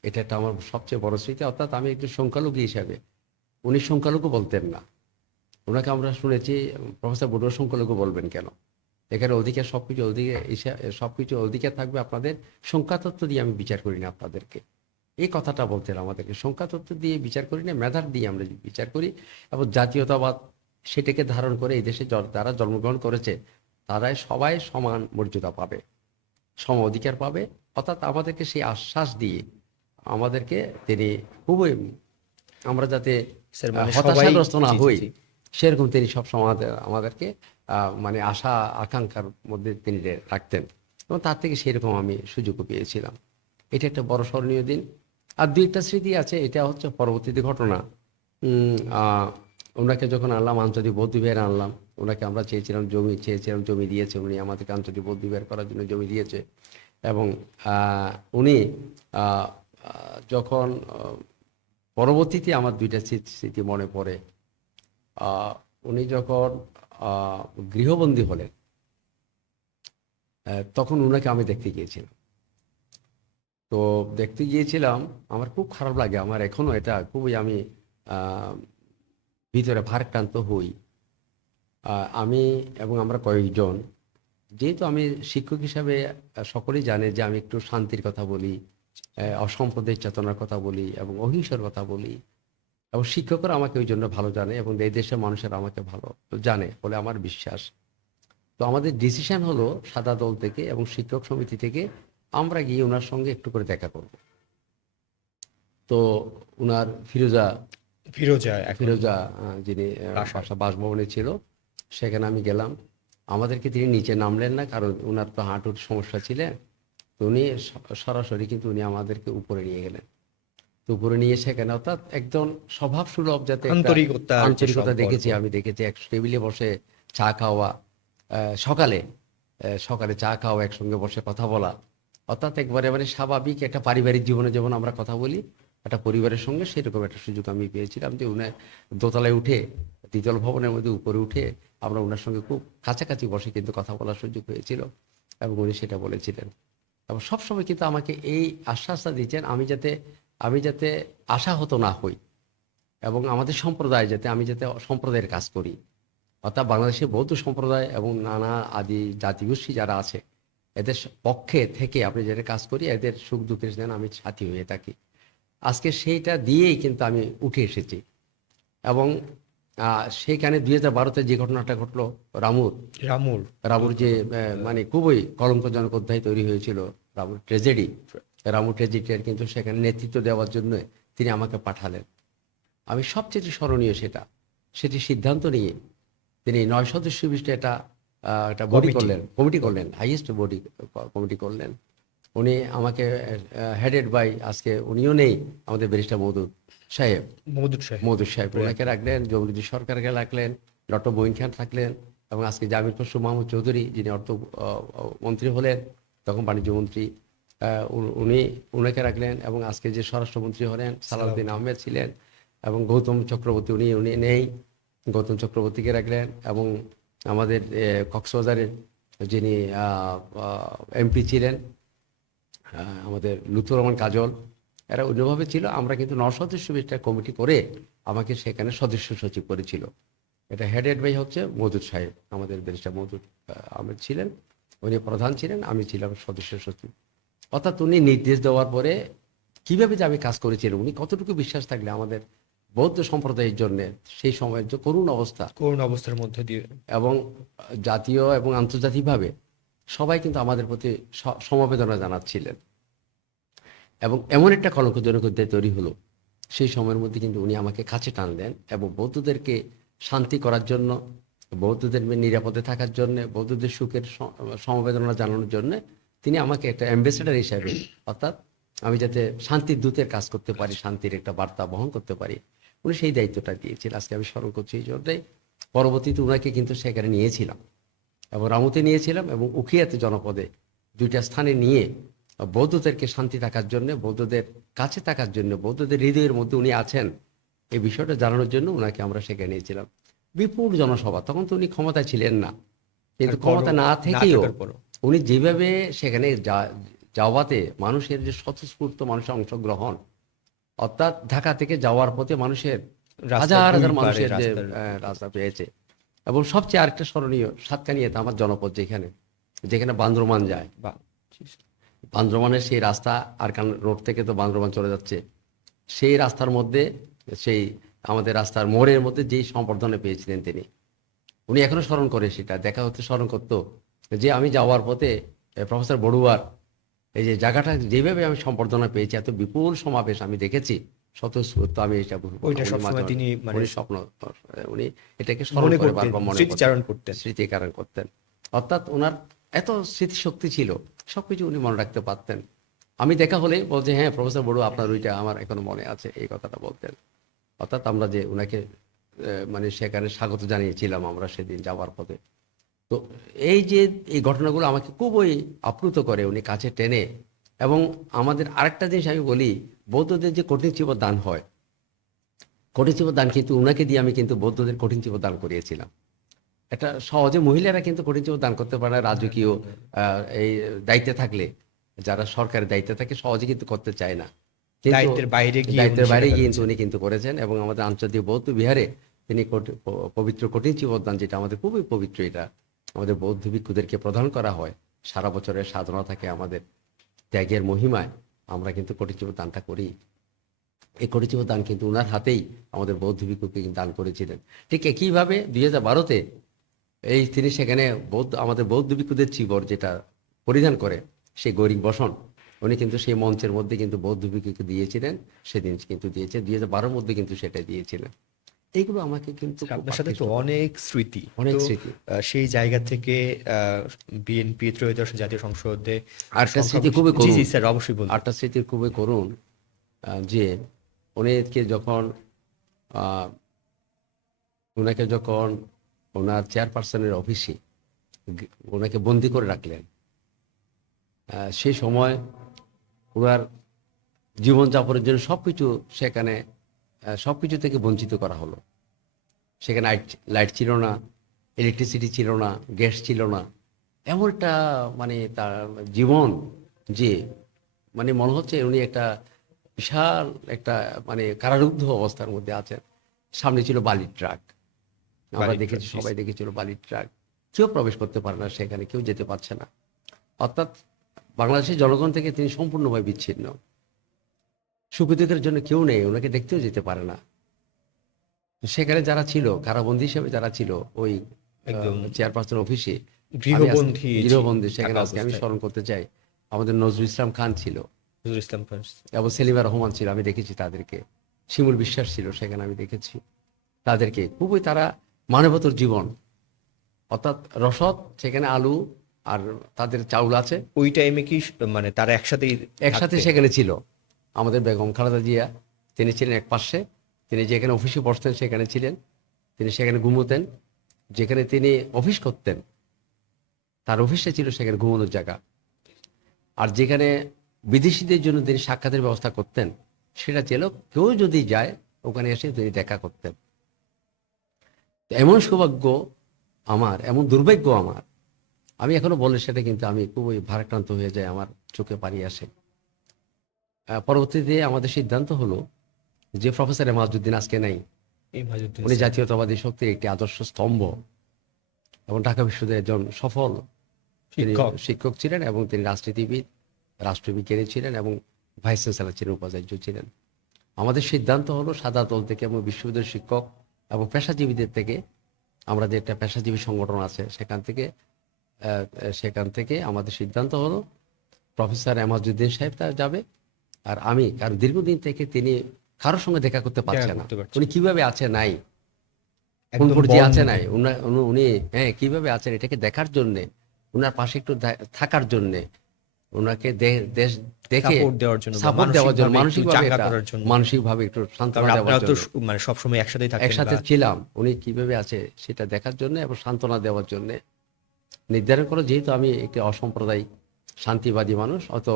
এটা একটা আমার সবচেয়ে বড় স্মৃতি। অর্থাৎ আমি একটু সংখ্যালঘু হিসাবে, উনি সংখ্যালঘু বলতেন না, ওনাকে আমরা শুনেছি প্রফেসর বড়ুয়া সংখ্যালঘু বলবেন কেন, এখানে অধিকার সবকিছু সবকিছু অধিকার থাকবে আপনাদের, সংখ্যাতত্ত্ব দিয়ে আমি বিচার করি না আপনাদেরকে, এই কথাটা বলতেন আমাদেরকে। সংখ্যাতত্ত্ব দিয়ে বিচার করি না, মেধার দিয়ে আমরা বিচার করি। এবং জাতীয়তাবাদ সেটাকে ধারণ করে এই দেশে যারা জন্মগ্রহণ করেছে তারাই সবাই সমান মর্যাদা পাবে, সম অধিকার পাবে। অর্থাৎ আমাদেরকে সেই আশ্বাস দিয়ে আমাদেরকে তিনি খুবই, আমরা যাতে স্যার মানে সবাই, হতাশাগ্রস্ত না জি জি হই জি, সেরকম তিনি সবসময় আমাদেরকে মানে আশা আকাঙ্ক্ষার মধ্যে তিনি রাখতেন, এবং তার থেকে সেরকম আমি সুযোগও পেয়েছিলাম। এটা একটা বড় স্মরণীয় দিন। আর দুই একটা স্মৃতি আছে, এটা হচ্ছে পরবর্তীতে ঘটনা। ওনাকে যখন আনলাম আন্তর্জাতিক বৌদ্ধ বিহারে আনলাম, ওনাকে আমরা চেয়েছিলাম জমি দিয়েছে, উনি আমাদেরকে আন্তর্জাতিক বৌদ্ধ বিহার করার জন্য জমি দিয়েছে। এবং উনি আহ, যখন পরবর্তীতে আমার দুইটা স্মৃতি মনে পড়ে। আহ, উনি যখন আহ, গৃহবন্দী হলেন, তখন উনাকে আমি দেখতে গিয়েছিলাম। তো দেখতে গিয়েছিলাম, আমার খুব খারাপ লাগে, আমার এখনো এটা খুবই, আমি আহ, ভিতরে ভারাক্রান্ত হই। আমি এবং আমরা কয়েকজন, যেহেতু আমি শিক্ষক হিসাবে সকলেই জানে যে আমি একটু শান্তির কথা বলি, অসাম্প্রদায়িক চেতনার কথা বলি এবং অহিংসার কথা বলি, এবং শিক্ষকরা আমাকে ওই জন্য ভালো জানে এবং এই দেশের মানুষেরা আমাকে ভালো জানে বলে আমার বিশ্বাস। তো আমাদের ডিসিশন হলো সাদা দল থেকে এবং শিক্ষক সমিতি থেকে আমরা গিয়ে ওনার সঙ্গে একটু করে দেখা করব। তো ওনার ফিরোজা ফিরোজা এখন ফিরোজা যিনি বাসায়। বাসভবনে ছিল, সেখানে আমি গেলাম। আমাদেরকে তিনি নিচে নামলেন না, কারণ ওনার তো হাঁটুর সমস্যা ছিলেন। তো উনি সরাসরি কিন্তু উনি আমাদেরকে উপরে নিয়ে গেলেন। তো উপরে নিয়ে সেখানে অর্থাৎ একদম স্বভাব সুলভ, যাতে একটা আন্তরিকতার যে আন্তরিকতা সম্পর্ক। আমি দেখেছি এক টেবিলে বসে চা খাওয়া, সকালে সকালে চা খাওয়া, একসঙ্গে বসে কথা বলা, অর্থাৎ একবারে মানে স্বাভাবিক একটা পারিবারিক জীবনে যেমন আমরা কথা বলি একটা পরিবারের সঙ্গে, সেরকম একটা সুযোগ আমি পেয়েছিলাম যে উনি দোতলায় উঠে, দ্বিতল ভবনের মধ্যে উপরে উঠে আমরা ওনার সঙ্গে খুব কাছাকাছি বসে কিন্তু কথা বলার সুযোগ হয়েছিল। এবং উনি সেটা বলেছিলেন এবং সবসময় কিন্তু আমাকে এই আশ্বাসটা দিচ্ছেন, আমি যাতে আশাহত না হই, এবং আমাদের সম্প্রদায় যাতে, আমি যাতে সম্প্রদায়ের কাজ করি। অর্থাৎ বাংলাদেশের বৌদ্ধ সম্প্রদায় এবং নানা আদি জাতিগোষ্ঠী যারা আছে এদের পক্ষে থেকে আপনি যেটা কাজ করি, এদের সুখ দুঃখের যেন আমি সাথী হয়ে থাকি। আজকে সেইটা দিয়েই কিন্তু আমি উঠে এসেছি। এবং সেইখানে 2012-তে যে ঘটনাটা ঘটলো, রামুর রামুর রামুর যে মানে খুবই কলঙ্কজনক অধ্যায় তৈরি হয়েছিল, রামুর ট্রেজেডি, রামুর ট্রেজেডির কিন্তু সেখানে নেতৃত্ব দেওয়ার জন্য তিনি আমাকে পাঠালেন। আমি সবচেয়ে স্মরণীয় সেটি সিদ্ধান্ত নিয়ে তিনি 9 সদস্য বিশিষ্ট একটা কমিটি করলেন, হাইয়েস্ট বডি কমিটি করলেন। উনি আমাকে হেডেড বাই, আজকে উনিও নেই, আমাদের ব্যারিস্টার মওদুদ সাহেব। মধুর সাহেব ওনাকে রাখলেন, জমিরুদ্দিন সরকারকে রাখলেন, ডক্টর মঈন খান থাকলেন, এবং আজকে জামির খসরু মাহমুদ চৌধুরী যিনি অর্থ মন্ত্রী হলেন, তখন বাণিজ্যমন্ত্রী, ওনাকে রাখলেন। এবং আজকে যে স্বরাষ্ট্রমন্ত্রী হলেন সালাউদ্দিন আহমেদ ছিলেন, এবং গৌতম চক্রবর্তী, উনি নেই, গৌতম চক্রবর্তীকে রাখলেন। এবং আমাদের কক্সবাজারের যিনি এমপি ছিলেন, আমাদের লুৎফর রহমান কাজল, এরা অন্যভাবে ছিল। আমরা কিন্তু 9 সদস্য একটা কমিটি করে আমাকে সেখানে সদস্য সচিব করেছিল। এটা হেডেড বাই হচ্ছে মওদুদ সাহেব, আমাদের ব্যারিস্টার মওদুদ আহমেদ ছিলেন, উনি প্রধান ছিলেন, আমি ছিলাম সদস্য সচিব। অর্থাৎ উনি নির্দেশ দেওয়ার পরে কিভাবে যে আমি কাজ করেছিলাম, উনি কতটুকু বিশ্বাস থাকলে আমাদের বৌদ্ধ সম্প্রদায়ের জন্য সেই সময়ের যে করুণ অবস্থা, করুণ অবস্থার মধ্যে দিয়ে এবং জাতীয় এবং আন্তর্জাতিকভাবে সবাই কিন্তু আমাদের প্রতি সমবেদনা জানাচ্ছিলেন। এবং এমন একটা কলঙ্কজনক অধ্যায় তৈরি হলো, সেই সময়ের মধ্যে কিন্তু উনি আমাকে কাছে টানলেন এবং বৌদ্ধদেরকে শান্তি করার জন্য, বৌদ্ধদের নিরাপদে থাকার জন্য, বৌদ্ধদের সুখের সমবেদনা জানানোর জন্য তিনি আমাকে একটা অ্যাম্বাসেডার হিসাবে, অর্থাৎ আমি যাতে শান্তির দূতের কাজ করতে পারি, শান্তির একটা বার্তা বহন করতে পারি, উনি সেই দায়িত্বটা দিয়েছিলেন। আজকে আমি স্মরণ করছি এই জন্যই। পরবর্তীতে উনাকে কিন্তু সেখানে নিয়েছিলাম, এবং রামুতে নিয়েছিলাম, এবং উখিয়াতে জনপদে, দুইটা স্থানে নিয়ে বৌদ্ধদেরকে শান্তি থাকার জন্য, বৌদ্ধদের কাছে থাকার জন্য, বৌদ্ধদের হৃদয়ের মধ্যে উনি আছেন এই বিষয়টা জানানোর জন্য ওনাকে আমরা সেখানে নিয়েছিলাম। বিপুল জনসভা, তখন তো উনি ক্ষমতায় ছিলেন না, কিন্তু ক্ষমতা না থেকেও থাকার পরও উনি যেভাবে সেখানে যাওয়াতে মানুষের যে স্বতঃস্ফূর্ত মানুষের অংশগ্রহণ, অর্থাৎ ঢাকা থেকে যাওয়ার পথে মানুষের রাস্তার হাজার দুই হাজার পারে মানুষের যে রাস্তার রাস্তা পেয়েছে। এবং সবচেয়ে আরেকটা স্মরণীয় সাতকানিয়াতে আমার জনপদ, যেখানে যেখানে বান্দরবান যায়, বা বান্দরবানের সেই রাস্তা আরকান রোড থেকে তো বান্দরবান চলে যাচ্ছে, সেই রাস্তার মধ্যে, সেই আমাদের রাস্তার মোড়ের মধ্যে যেই সম্বর্ধনা পেয়েছিলেন তিনি, উনি এখনো স্মরণ করে, সেটা দেখা হতে স্মরণ করতো যে আমি যাওয়ার পথে প্রফেসর বড়ুয়ার এই যে জায়গাটা যেভাবে আমি সম্বর্ধনা পেয়েছি, এত বিপুল সমাবেশ আমি দেখেছি, স্বতঃস্ফূর্ত আমি এটা বলবো না। ওইটা উনি মাঝে সবসময় মাঝে তিনি মানে উনি স্বপ্ন, উনি এটাকে স্মরণ মনে করে করতেন, বারবার মনে করতেন, স্মৃতিচারণ করতেন। স্মৃতিকারণ করতেন। অর্থাৎ ওনার এত স্মৃতিশক্তি ছিল, সবকিছু উনি মনে রাখতে পারতেন। আমি দেখা হলে বলছে, হ্যাঁ প্রফেসর বড়ুয়া আপনার ওইটা আমার এখনো মনে আছে, এই কথাটা বলতেন। অর্থাৎ আমরা যে ওনাকে মানে সেখানে স্বাগত জানিয়েছিলাম আমরা সেদিন যাওয়ার পথে। তো এই যে এই ঘটনাগুলো আমাকে খুবই আপ্লুত করে, উনি কাছে টেনে। এবং আমাদের আরেকটা জিনিস আমি বলি, বৌদ্ধদের যে কঠিন চিবর দান হয়, কঠিন চিবর দান কিন্তু উনাকে দিয়ে আমি কিন্তু বৌদ্ধদের কঠিন চিবর দান করিয়েছিলাম। এটা সহজে মহিলারা কিন্তু কঠিন চিবর দান করতে পারে না, রাজকীয় এই দায়িত্বে থাকলে, যারা সরকারের দায়িত্বে থাকে সহজে কিন্তু করতে চায় না, কিন্তু দায়িত্বের বাইরে গিয়ে দায়িত্বের উনি বাইরে সেটা গিয়ে করেছেন। কিন্তু উনি কিন্তু করেছেন। এবং আমাদের আন্তর্জাতিক বৌদ্ধ বিহারে তিনি পবিত্র কঠিন চিবরদান, যেটা আমাদের খুবই পবিত্র, এটা আমাদের বৌদ্ধ ভিক্ষুদেরকে প্রদান করা হয়। সারা বছরের সাধনা থাকে আমাদের, ত্যাগের মহিমায় আমরা কিন্তু কঠিন চিবরদানটা করি। এই কঠিন চিবরদান কিন্তু উনার হাতেই আমাদের বৌদ্ধ ভিক্ষুকে কিন্তু দান করেছিলেন। ঠিক একইভাবে 2012-তে এই তিনি সেখানে আমাদের বৌদ্ধ ভিক্ষুদের চিবর যেটা পরিধান করে, সেই গৌরিক বসন, উনি কিন্তু সেই মঞ্চের মধ্যে কিন্তু বৌদ্ধ ভিক্ষুকে দিয়েছিলেন, সেদিন কিন্তু দিয়েছে 2012-র মধ্যে কিন্তু সেটা দিয়েছিলেন। এইগুলো আমাকে কিন্তু খুব আপনার সাথে তো আকৃষ্ট করে। অনেক স্মৃতি। অনেক তো স্মৃতি। সেই জায়গা থেকে বিএনপি ত্রয়োদশ জাতীয় সংসদে আরেকটা স্মৃতি সংখ্যাগরিষ্ঠ, খুবই জি করুণ, জি স্যার অবশ্যই বলুন। আরেকটা স্মৃতি খুবই করুণ, যে উনিকে যখন আহ, ওনাকে যখন ওনার চেয়ারপারসনের অফিসে ওনাকে বন্দি করে রাখলেন, সেই সময় ওনার জীবনযাপনের জন্য সবকিছু সেখানে, সবকিছু থেকে বঞ্চিত করা হলো। সেখানে লাইট ছিল না, ইলেকট্রিসিটি ছিল না, গ্যাস ছিল না। এমন একটা মানে তার জীবন, যে মানে মনে হচ্ছে উনি একটা বিশাল একটা মানে কারারুদ্ধ অবস্থার মধ্যে আছেন। সামনে ছিল বালির ট্রাক, আমরা বালির দেখেছি, ট্রাক, জি সবাই স্যার। দেখেছিল বালির ট্রাক। কেউ প্রবেশ করতে পারে না সেখানে, কেউ যেতে পারছে না। অর্থাৎ বাংলাদেশের জনগণ থেকে তিনি সম্পূর্ণভাবে বিচ্ছিন্ন। সুখীদের জন্য কেউ নেই, ওনাকে দেখতেও যেতে পারে না। সেখানে যারা ছিল, কারাবন্দী হিসেবে যারা ছিল ওই একদম চেয়ারপারসন অফিসে, গৃহবন্দী, জি, গৃহবন্দী, সেখানে থাকা আজকে আমি অবস্থায় স্মরণ করতে চাই, আমাদের নজরুল ইসলাম খান ছিল, নজরুল ইসলাম খান। এবং সেলিমা রহমান ছিল, আমি দেখেছি তাদেরকে। শিমুল বিশ্বাস ছিল সেখানে, আমি দেখেছি তাদেরকে। খুবই তারা মানবতর জীবন, অর্থাৎ রসদ সেখানে, আলু আর তাদের চাউল আছে, ওই টাইমে কি মানে তারা একসাথেই একসাথে থাকতেন? সেখানে ছিল। আমাদের বেগম খালেদা জিয়া, তিনি ছিলেন এক পাশে, তিনি যেখানে অফিসে বসতেন সেখানে ছিলেন, তিনি সেখানে ঘুমোতেন। যেখানে তিনি অফিস করতেন, তার অফিসে ছিল সেখানে ঘুমানোর জায়গা। আর যেখানে বিদেশিদের জন্য তিনি সাক্ষাতের ব্যবস্থা করতেন, সেটা ছিল কেউ যদি যায় ওখানে এসে তিনি দেখা করতেন। তো এমন সৌভাগ্য আমার, এমন দুর্ভাগ্য আমার, আমি এখনো বলে সেটা কিন্তু আমি খুবই ভারাক্রান্ত হয়ে যায়, আমার চোখে পানি আসে। পরবর্তীতে আমাদের সিদ্ধান্ত হলো যে প্রফেসর এমাজউদ্দিন আজকে নাই, এই মাজুদ্দিন উনি স্যার। জাতীয়তাবাদী শক্তির একটি আদর্শ স্তম্ভ, এবং ঢাকা বিশ্ববিদ্যালয়ের একজন সফল তিনি শিক্ষক। শিক্ষক ছিলেন, এবং তিনি রাজনীতিবিদ, রাষ্ট্রবিজ্ঞানী ছিলেন, এবং ভাইস চ্যান্সেলর ছিলেন, উপাচার্য ছিলেন। আমাদের সিদ্ধান্ত হলো সাদা দল থেকে এবং বিশ্ববিদ্যালয়ের শিক্ষক এবং পেশাজীবীদের থেকে, আমরা যে একটা পেশাজীবী সংগঠন আছে সেখান থেকে আমাদের সিদ্ধান্ত হলো প্রফেসর এমাজউদ্দিন সাহেব তার যাবে, আর আমি, কারণ দীর্ঘদিন থেকে তিনি কারোর সঙ্গে দেখা করতে পারছে না। করতে পারছে উনি কিভাবে আছে নাই, কোন একদম পরিচয় আছে বন্ধ। নাই, উনি হ্যাঁ কিভাবে আছেন এটাকে দেখার জন্যে, উনার পাশে একটু থাকার জন্যে, ওনাকে দেশ দেখে সাপোর্ট দেওয়ার জন্য বা সাপোর্ট দেওয়ার জন্য, মানসিকভাবে একটু মানসিকভাবে চাঙ্গা এটা, করার জন্য। মানসিকভাবে একটু কারণ সান্ত্বনা দেওয়ার আপনারা তো জন্য মানে সবসময় একসাথেই থাকতেন একসাথে বা ছিলাম। উনি কিভাবে আছে সেটা দেখার জন্য এবং সান্ত্বনা দেওয়ার জন্য নির্ধারণ করো, যেহেতু আমি একটি অসাম্প্রদায়িক শান্তিবাদী মানুষ, অত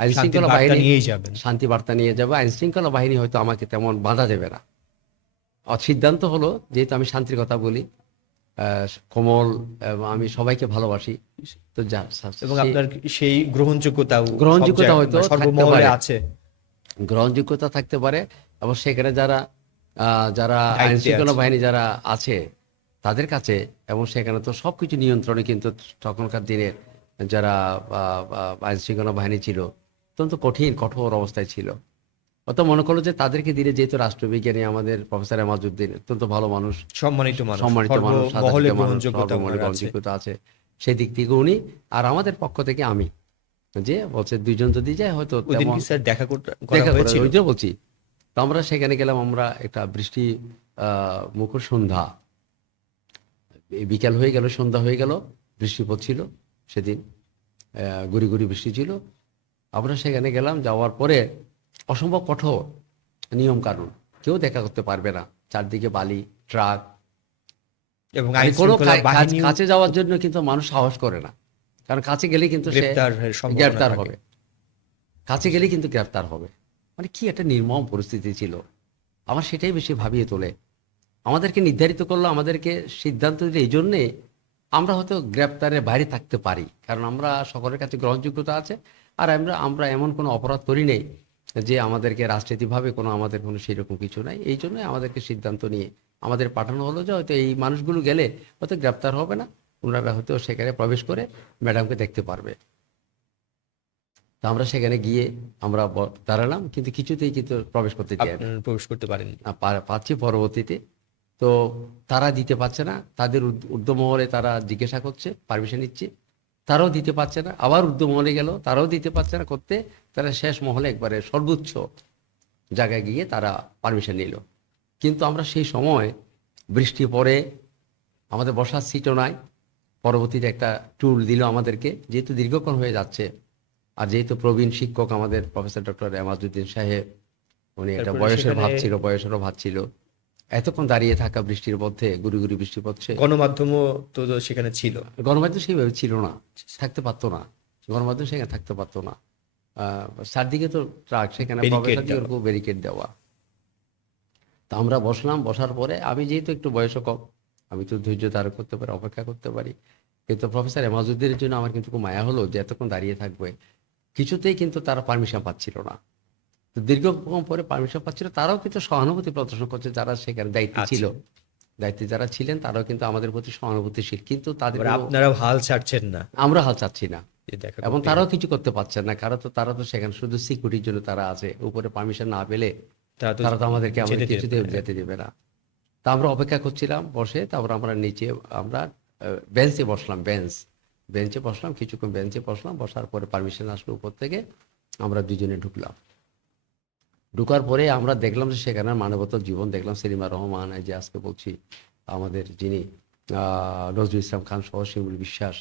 আইন শান্তির শৃঙ্খলা বার্তা বাহিনী নিয়েই যাবেন। শান্তি বার্তা নিয়ে যাবো, আইন শৃঙ্খলা বাহিনী হয়তো আমাকে তেমন বাধা দেবে না। আর সিদ্ধান্ত হলো, যেহেতু আমি শান্তির কথা বলি, কোমল, এবং আমি সবাইকে ভালোবাসি, তো যা এবং সেই আপনার সেই গ্রহণযোগ্যতাও গ্রহণযোগ্যতা হয়তো থাকতে সর্বমহলে পারে, আছে। গ্রহণযোগ্যতা থাকতে পারে। এবং সেখানে যারা যারা আইন দায়িত্বে শৃঙ্খলা আছে। বাহিনী যারা আছে তাদের কাছে, এবং সেখানে তো সবকিছু নিয়ন্ত্রণে কিন্তু তখনকার দিনের যারা আইন শৃঙ্খলা বাহিনী ছিল অত্যন্ত কঠিন কঠোর অবস্থায় ছিল। অত মনে করলো যে তাদেরকে দিলে, যেহেতু রাষ্ট্রবিজ্ঞানী আমাদের প্রফেসর এমাজউদ্দিন অত্যন্ত ভালো মানুষ, সম্মানিত মানুষ, সম্মানিত মানুষ, সর্বমহলে সাদাসিধে মানুষ, গ্রহণযোগ্যতা সর্বমহলে ওনার আছে। গ্রহণযোগ্যতা আছে, সেই দিক থেকে উনি, আর আমাদের পক্ষ থেকে আমি, যে বলছে দুইজন যদি যায় হয়তো ওই দিন তেমন কি স্যার করা দেখা করে, হয়েছিল? ওই যে বলছি। তো আমরা সেখানে গেলাম, আমরা একটা বৃষ্টি মুখর সন্ধ্যা, এই বিকাল হয়ে গেল, সন্ধ্যা হয়ে গেল, বৃষ্টি পড়ছিল সেদিন, গুড়ি গুড়ি বৃষ্টি ছিল। আমরা সেখানে গেলাম, যাওয়ার পরে অসম্ভব কঠোর নিয়ম কানুন, কেউ দেখা করতে পারবে না, চারদিকে বালি, ট্রাক, এবং মানে আইন কোনো শৃঙ্খলা বাহিনী কাছে যাওয়ার জন্য কিন্তু মানুষ সাহস করে না, কারণ কাছে গেলে কিন্তু সে গ্রেপ্তারের সম্ভাবনা গ্রেপ্তার থাকে। হবে, কাছে গেলে কিন্তু গ্রেপ্তার হবে। মানে কি একটা নির্মম পরিস্থিতি ছিল, আমার সেটাই বেশি ভাবিয়ে তোলে। আমাদেরকে নির্ধারিত করলো, আমাদেরকে সিদ্ধান্ত দিলে এই জন্যে আমরা হয়তো গ্রেপ্তারের বাইরে থাকতে পারি, কারণ আমরা সকলের কাছে গ্রহণযোগ্যতা আছে, আর আমরা আমরা এমন কোনো অপরাধ করি নেই যে আমাদেরকে রাজনীতিভাবে কোনো, আমাদের কোনো সেরকম কিছু নাই। এই জন্য আমাদেরকে সিদ্ধান্ত নিয়ে আমাদের পাঠানো হলো যে হয়তো এই মানুষগুলো গেলে হয়তো গ্রেপ্তার হবে না, ওনারা হয়তো সেখানে প্রবেশ করে ম্যাডামকে দেখতে পারবে। তা আমরা সেখানে গিয়ে আমরা দাঁড়ালাম, কিন্তু কিছুতেই কিন্তু প্রবেশ করতে চাই না। আপনারা প্রবেশ করতে পারেন। পাচ্ছি পরবর্তীতে, তো তারা দিতে পারছে না, তাদের ঊর্ধ্বমহলে তারা জিজ্ঞাসা করছে, পারমিশন নিচ্ছে, তারাও দিতে পারছে না, আবার ঊর্ধ্বমহলে গেল, তারাও দিতে পারছে না করতে, তারা শেষ মহলে একবারে সর্বোচ্চ জায়গায় গিয়ে তারা পারমিশন নিল। কিন্তু আমরা সেই সময় বৃষ্টি পড়ে, আমাদের বসার সিটও নাই, পরবর্তীতে একটা টুল দিল আমাদেরকে, যেহেতু দীর্ঘক্ষণ হয়ে যাচ্ছে, আর যেহেতু প্রবীণ শিক্ষক আমাদের প্রফেসর ডক্টর এমাজউদ্দিন সাহেব, উনি একটা তারপরে বয়সের সেখানে ভাব ছিল, বয়সেরও ভাব ছিল, এতক্ষণ দাঁড়িয়ে থাকা বৃষ্টির মধ্যে, গুড়ি গুড়ি বৃষ্টি পড়ছে, গণমাধ্যমও তো সেখানে ছিল। গণমাধ্যম সেইভাবে ছিল না, থাকতে পারতো না, গণমাধ্যম সেখানে থাকতে পারতো না। চারদিকে তো ট্রাক, সেখানে ব্যারিকেড প্রবেশাদি দেওয়া। ওরকম ব্যারিকেড দেওয়া। তা আমরা বসলাম, বসার পরে আমি যেহেতু একটু বয়স কম, আমি তো ধৈর্য ধারণ করতে পারি, অপেক্ষা করতে পারি, কিন্তু প্রফেসর এমাজউদ্দিনের জন্য আমার কিন্তু খুব মায়া হলো যে এতক্ষণ দাঁড়িয়ে থাকবে, কিছুতেই কিন্তু তারা পারমিশন পাচ্ছিল না। তো দীর্ঘক্ষণ পরে পারমিশন পাচ্ছিল, তারাও কিন্তু সহানুভূতি প্রদর্শন করছে, যারা সেখানে দায়িত্বে ছিল, আচ্ছা, দায়িত্বে যারা ছিলেন তারাও কিন্তু আমাদের প্রতি সহানুভূতিশীল, কিন্তু তাদের এবার কোনো, আপনারাও হাল ছাড়ছেন না আমরা হাল চাচ্ছি না, যে দেখা এবং করতেই তারাও হবে। কিছু করতে পারছেন না, কারণ তো তারা তো সেখানে শুধু সিকিউরিটির জন্য তারা আছে, উপরে পারমিশন না পেলে তারা তো আমাদেরকে যেতে কিছুতে দেবে না। যেতে দেবে না। তা আমরা অপেক্ষা করছিলাম বসে, তারপর আমরা নিচে, আমরা বেঞ্চে বসলাম, বেঞ্চে বসলাম, কিছুক্ষণ বেঞ্চে বসলাম, বসার পরে পারমিশন আসলো উপর থেকে, আমরা দুজনে ঢুকলাম। ঢুকার পরে আমরা দেখলাম যে সেখানে মানবতার জীবন দেখলাম, সেলিমা রহমান, এই যে আজকে বলছি আমাদের যিনি নজরুল ইসলাম খান সহ শিমুল বিশ্বাস,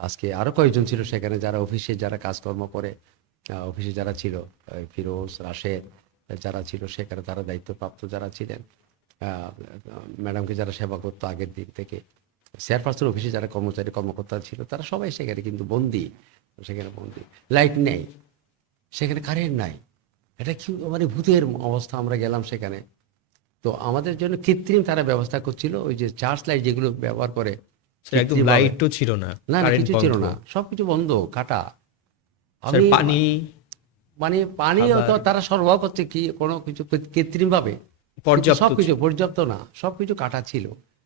আজকে আরও কয়েকজন ছিল সেখানে, যারা অফিসে যারা কাজকর্ম করে, অফিসে যারা ছিল, ফিরোজ, রাশেদ, যারা ছিল সেখানে, তারা দায়িত্বপ্রাপ্ত যারা ছিলেন, ম্যাডামকে যারা সেবা করতো আগের দিন থেকে, চেয়ারপারসন অফিসে যারা কর্মচারী কর্মকর্তা ছিল, তারা সবাই সেখানে কিন্তু বন্দি, সেখানে বন্দি, লাইট নেই, সেখানে কারেন্ট নাই, এটা কি মানে ভূতের অবস্থা। আমরা গেলাম সেখানে, তো আমাদের জন্য কৃত্রিম তারা ব্যবস্থা করছিল, ওই যে চার্জ লাইট যেগুলো ব্যবহার করে, স্যার, একদম কৃত্রিমভাবে। লাইটও ছিল না, না না, কারেন্ট কিছু ছিল বন্ধ। না, সব কিছু বন্ধ, কাটা। স্যার, আমি পানি, মানে পানিও তো খাবার তারা সরবরাহ করছে কি কোনো কিছু কৃত্রিম ভাবে, কিন্তু পর্যাপ্ত সবকিছু পর্যাপ্ত না, সবকিছু কাটা ছিল,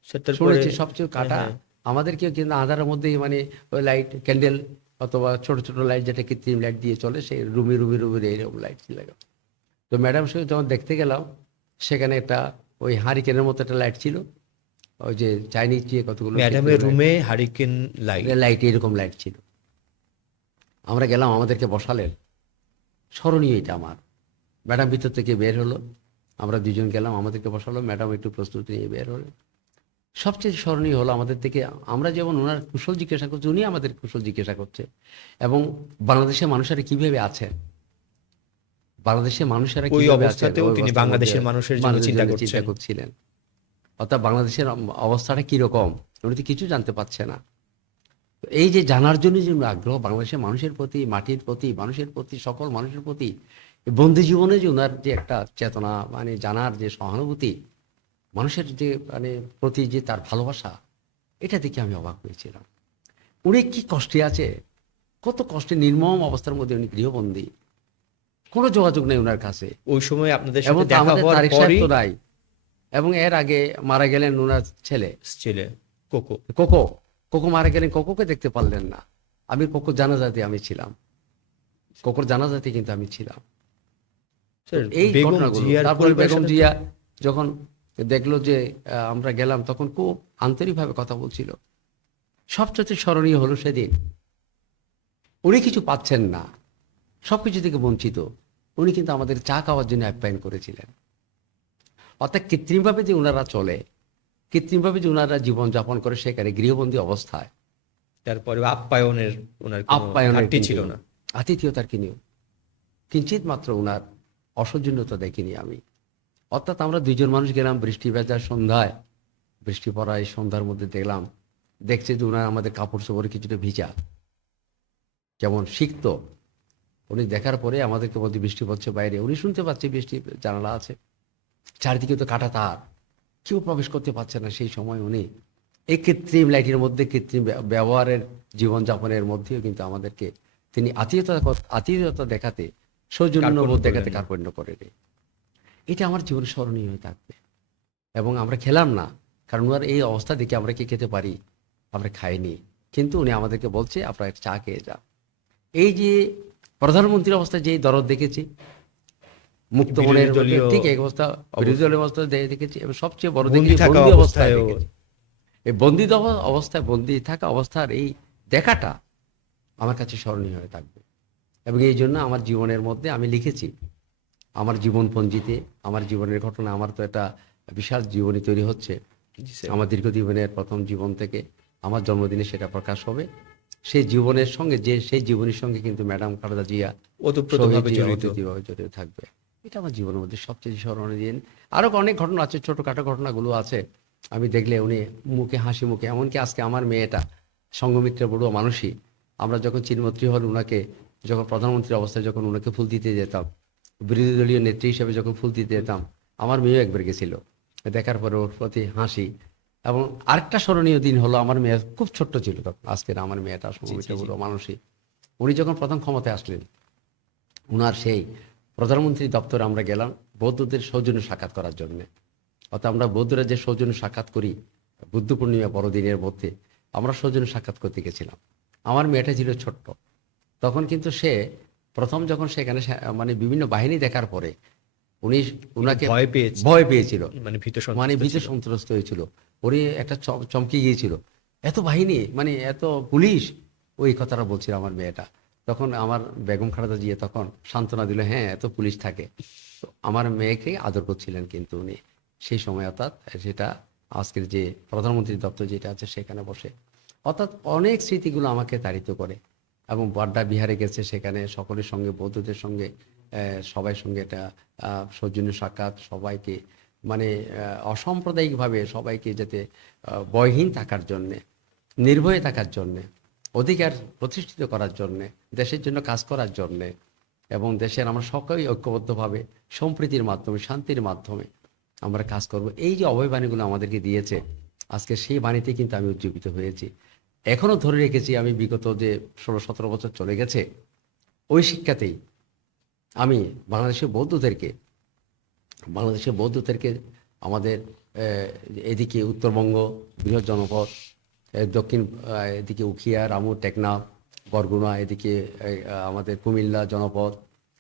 স্যার, তারপরে শুনেছি সবকিছু কাটা। হ্যাঁ, আমাদেরকেও কিন্তু আঁধারের মধ্যেই, মানে ওই লাইট ক্যান্ডেল অথবা ছোট ছোট লাইট, যেটা কৃত্রিম লাইট দিয়ে চলে, সেই রুমে রুমে রুমে এইরকম লাইট ছিল। তো ম্যাডাম সঙ্গে যখন দেখতে গেলাম, সেখানে একটা ওই হারিকেনের মতো একটা লাইট ছিল, ওই যে চাইনিজ যে কতগুলো ম্যাডামের রুমে হারিকেন লাইট। লাইট, এরকম লাইট ছিল। আমরা গেলাম, আমাদেরকে বসালেন, স্মরণীয় এটা আমার। ম্যাডাম ভিতর থেকে বের হলো, আমরা দুজন গেলাম, আমাদেরকে বসালো, ম্যাডাম একটু প্রস্তুতি নিয়ে বের হলেন। সবচেয়ে স্মরণীয় হলো আমাদের থেকে, আমরা যেমন ওনার কুশল জিজ্ঞাসা করছি, উনি আমাদের কুশল জিজ্ঞাসা করছে, এবং বাংলাদেশের মানুষেরা কিভাবে আছেন, বাংলাদেশের মানুষেরা ওই কিভাবে আছেন, অবস্থাতেও ওই তিনি অবস্থার বাংলাদেশের মধ্যে মানুষের জন্য মানুষের চিন্তা জন্য চিন্তা করছেন। করছিলেন, অর্থাৎ বাংলাদেশের অবস্থাটা কিরকম উনি তো কিছু জানতে পারছে না। তো এই যে জানার জন্য যে আগ্রহ বাংলাদেশের মানুষের প্রতি, মাটির প্রতি, মানুষের প্রতি, সকল মানুষের প্রতি, এই বন্দি জীবনে যে ওনার যে একটা চেতনা, মানে জানার যে সহানুভূতি, মানুষের যে মানে প্রতি যে তার ভালোবাসা, এটা দেখে আমি অবাক হয়েছিলাম। উনি কি কষ্টে আছে, কত কষ্টে, নির্মম অবস্থার মধ্যে উনি গৃহবন্দী, কোনো যোগাযোগ নেই ওনার কাছে, ওই সময় আপনাদের এবং সাথে দেখা আমাদের হওয়ার তারিক সাহেব পরই তো নাই। এবং এর আগে মারা গেলেন ওনার ছেলে ছেলে কোকো। কোকো। কোকো মারা গেলেন, কোকোকে দেখতে পারলেন না। আমি কোকোর জানাজাতে আমি ছিলাম, কোকোর জানাজাতে কিন্তু আমি ছিলাম। তো স্যার, এই বেগম ঘটনাগুলো, জিয়ার তারপরে পরিবারের বেগম সাথে জিয়া যখন দেখলো যে আমরা গেলাম, তখন খুব আন্তরিকভাবে কথা বলছিল। সবচেয়ে স্মরণীয় হলো সেদিন উনি কিছু পাচ্ছেন না, সবকিছু থেকে বঞ্চিত, উনি কিন্তু আমাদের চা খাওয়ার জন্য আপ্যায়ন করেছিলেন। অর্থাৎ কৃত্রিমভাবে যে ওনারা চলে, কৃত্রিমভাবে যে ওনারা জীবনযাপন করে সেখানে গৃহবন্দী অবস্থায়, তারপরে আপ্যায়নের ওনার কোনো আপ্যায়নের ঘাটতি কিন্তু ছিল না। আতিথেয়তার কিঞ্চিত মাত্র ওনার অসৌজন্যতা দেখিনি আমি। অর্থাৎ আমরা দুইজন মানুষ গেলাম বৃষ্টি ভেজা সন্ধ্যায়, বৃষ্টি পড়া এই সন্ধ্যার মধ্যে দেখলাম, দেখছে যে ওনার আমাদের কাপড় চোপড়ে কিছুটা ভিজা, যেমন সিক্ত। উনি দেখার পরে আমাদেরকে বলতে বৃষ্টি পড়ছে বাইরে, উনি শুনতে পাচ্ছে বৃষ্টি, জানালা আছে, চারিদিকে তো কাটা তার, কেউ প্রবেশ করতে পারছে না। সেই সময় উনি এই কৃত্রিম লাইটের মধ্যে, কৃত্রিম ব্যবহারের জীবনযাপনের মধ্যেও কিন্তু আমাদেরকে তিনি আতিথেয়তা দেখাতে, সৌজন্যবোধ কার্পণ্য দেখাতে করলেন না। কার্পণ্য করে নেই। এটা আমার জীবনে স্মরণীয় হয়ে থাকবে। এবং আমরা খেলাম না, কারণ ওনার এই অবস্থা দেখে আমরা কি খেতে পারি, আমরা খাইনি। কিন্তু উনি আমাদেরকে বলছে আপনারা একটা চা খেয়ে যান। এই যে প্রধানমন্ত্রীর অবস্থায় যে দরদ দেখেছি, মুক্ত বিরোধী মনের মধ্যে দলীয় ঠিক এই অবস্থা, বিরোধী দলের অবস্থা দেখেছি, এবং সবচেয়ে বড় বন্দি দেখেছি থাকা বন্দি অবস্থায় অবস্থায়ও। দেখেছি। এই অবস্থায়, বন্দি থাকা অবস্থার এই দেখাটা আমার কাছে স্মরণীয় হয়ে থাকবে। এবং এই জন্য আমার জীবনের মধ্যে আমি লিখেছি, আমার জীবনপঞ্জিতে আমার জীবনের ঘটনা, আমার তো একটা বিশাল জীবনী তৈরি হচ্ছে। জি স্যার। আমার দীর্ঘ জীবনের প্রথম জীবন থেকে আমার জন্মদিনে সেটা প্রকাশ হবে। সেই জীবনের সঙ্গে, সেই জীবনীর সঙ্গে কিন্তু ম্যাডাম খালেদা জিয়া, শহীদ ওতপ্রোতভাবে জিয়া জড়িত। অতিথিভাবে জড়িত থাকবে। এটা আমার জীবনের মধ্যে সবচেয়ে স্মরণীয় দিন। আরও অনেক ঘটনা আছে, ছোটোখাটো ঘটনাগুলো আছে। আমি দেখলে উনি মুখে হাসি মুখে, এমনকি আজকে আমার মেয়েটা সঙ্গমিত্রের বড় মানুষই, আমরা যখন চিনমন্ত্রী হল ওনাকে, যখন প্রধানমন্ত্রী অবস্থায় যখন ওনাকে ফুল দিতে যেতাম, বিরোধী দলীয় নেত্রী হিসেবে যখন ফুল দিতে যেতাম, আমার মেয়েও একবার গেছিল, দেখার পরে ওর প্রতি হাসি। এবং আরেকটা স্মরণীয় দিন হলো, আমার মেয়ে খুব ছোট্ট ছিল তখন, আজকের আমার মেয়েটা জি জি সঙ্গমিত্রের জি। বড় মানুষই, উনি যখন প্রথম ক্ষমতায় আসলেন, ওনার সেই প্রধানমন্ত্রী দপ্তরে আমরা গেলাম বৌদ্ধদের সৌজন্য সাক্ষাৎ করার জন্যে। অর্থাৎ আমরা বৌদ্ধরা যে সৌজন্য সাক্ষাৎ করি বুদ্ধ পূর্ণিমা বড়দিনের মধ্যে, আমরা সৌজন্য সাক্ষাৎ করতে গেছিলাম। আমার মেয়েটা ছিল ছোট্ট তখন, কিন্তু সে প্রথম যখন সেখানে মানে বিভিন্ন বাহিনী দেখার পরে উনি ওনাকে ভয় পেয়েছে, ভয় পেয়েছিল, মানে ভীত মানে সন্ত্রস্ত ভীত ছিল। সন্ত্রস্ত হয়েছিল। ওরে একটা চমকে গিয়েছিল, এত বাহিনী, মানে এত পুলিশ, ওই কথাটা বলছিল আমার মেয়েটা। তখন আমার বেগম খালেদা জিয়া তখন সান্ত্বনা দিল, হ্যাঁ এত পুলিশ থাকে। তো আমার মেয়েকে আদর করছিলেন কিন্তু উনি সেই সময়, অর্থাৎ সেটা আজকের যে প্রধানমন্ত্রীর দপ্তর যেটা আছে সেখানে বসে। অর্থাৎ অনেক স্মৃতিগুলো আমাকে তাড়িত করে। এবং বাড্ডা বিহারে গেছে, সেখানে সকলের সঙ্গে, বৌদ্ধদের সঙ্গে, সবাই সঙ্গে একটা সৌজন্য সাক্ষাৎ, সবাইকে মানে অসাম্প্রদায়িকভাবে সবাইকে যাতে ভয়হীন থাকার জন্যে, নির্ভয়ে থাকার জন্যে, অধিকার প্রতিষ্ঠিত করার জন্যে, দেশের জন্য কাজ করার জন্যে, এবং দেশের আমরা সকলেই ঐক্যবদ্ধভাবে সম্প্রীতির মাধ্যমে, শান্তির মাধ্যমে আমরা কাজ করব। এই যে অভয়বাণীগুলো আমাদেরকে দিয়েছে, আজকে সেই বাণীতে কিন্তু আমি উজ্জীবিত হয়েছি, এখনও ধরে রেখেছি। আমি বিগত যে 16-17 বছর চলে গেছে, ওই শিক্ষাতেই আমি বাংলাদেশের বৌদ্ধদেরকে আমাদের এদিকে উত্তরবঙ্গ বৃহৎ জনপদ, দক্ষিণ এদিকে উখিয়া, রামু, টেকনাফ, বরগুনা, এদিকে আমাদের কুমিল্লা জনপদ,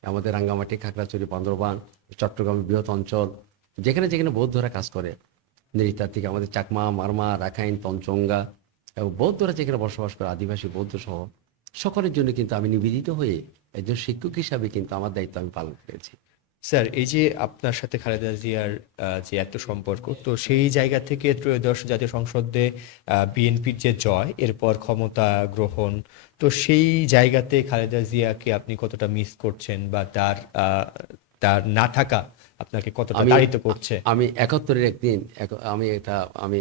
আমাদের রাঙ্গামাটি, খাগড়াছড়ি, বান্দরবান, চট্টগ্রামের বৃহৎ অঞ্চল, যেখানে যেখানে বৌদ্ধরা কাজ করে, নৃতাত্ত্বিক আমাদের চাকমা, মারমা, রাখাইন, তঞ্চঙ্গা, এবং বৌদ্ধরা যেখানে বসবাস করে, আদিবাসী বৌদ্ধ সহ সকলের জন্য কিন্তু আমি নিবেদিত হয়ে একজন শিক্ষক হিসাবে কিন্তু আমার দায়িত্ব আমি পালন করেছি। স্যার, এই যে আপনার সাথে খালেদা জিয়ার যে এত সম্পর্ক, তো সেই জায়গা থেকে ত্রয়োদশ জাতীয় সংসদে বিএনপির যে জয়, এরপর ক্ষমতা গ্রহণ, তো সেই জায়গাতে খালেদা জিয়াকে আপনি কতটা মিস করছেন, বা তার না থাকা আপনাকে কতটা আমি তাড়িত করছে? আমি 71-এর একদিন আমি এটা আমি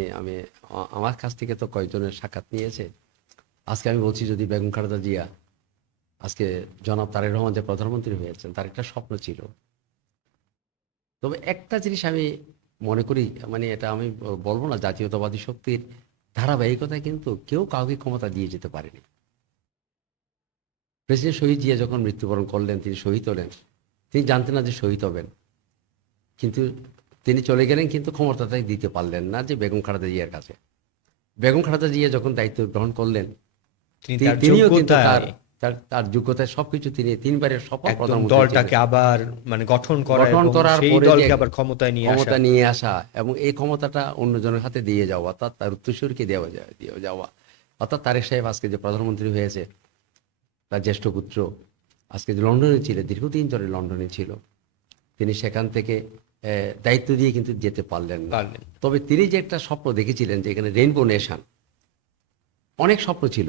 আমার কাছ থেকে তো কয়েকজনের সাক্ষাৎ নিয়েছে। আজকে আমি বলছি, যদি বেগম খালেদা জিয়া আজকে জনাব তারেক রহমান যে প্রধানমন্ত্রী হয়েছেন, তার একটা স্বপ্ন ছিল। তবে একটা জিনিস আমি মনে করি, মানে এটা আমি বলবো না, জাতীয়তাবাদী শক্তির ধারাবাহিকতায় কিন্তু কেউ কাউকে ক্ষমতা দিয়ে যেতে পারেনি। প্রেসিডেন্ট শহীদ জিয়া যখন মৃত্যুবরণ করলেন, তিনি শহীদ হলেন, তিনি জানতেন না যে শহীদ হবেন, কিন্তু তিনি চলে গেলেন কিন্তু ক্ষমতাটাই দিতে পারলেন না যে বেগম খালেদা জিয়ার কাছে। বেগম খালেদা জিয়া যখন দায়িত্ব গ্রহণ করলেন, তিনি তার তিনিও কিন্তু যোগ্যতায় তার যোগ্যতায় সবকিছু, তিনি তিনবারের সফল একদম প্রধানমন্ত্রী ছিলেন। দলটাকে আবার মানে গঠন করা গঠন এবং করার সেই পরে যে দলকে আবার ক্ষমতায় নিয়ে আসা। ক্ষমতা নিয়ে আসা এবং এই ক্ষমতাটা অন্যজনের হাতে দিয়ে যাওয়া, অর্থাৎ তার উত্তরসূরিকে দিয়ে যাওয়া, অর্থাৎ তারেক সাহেব আজকে যে প্রধানমন্ত্রী হয়েছে, তার জ্যেষ্ঠ পুত্র আজকে যে লন্ডনে ছিল, দীর্ঘদিন ধরে লন্ডনে ছিল, তিনি সেখান থেকে দায়িত্ব দিয়ে কিন্তু যেতে পারলেন না। পারলেন। তবে তিনি যে একটা স্বপ্ন দেখেছিলেন যে এখানে রেইনবো নেশন, অনেক স্বপ্ন ছিল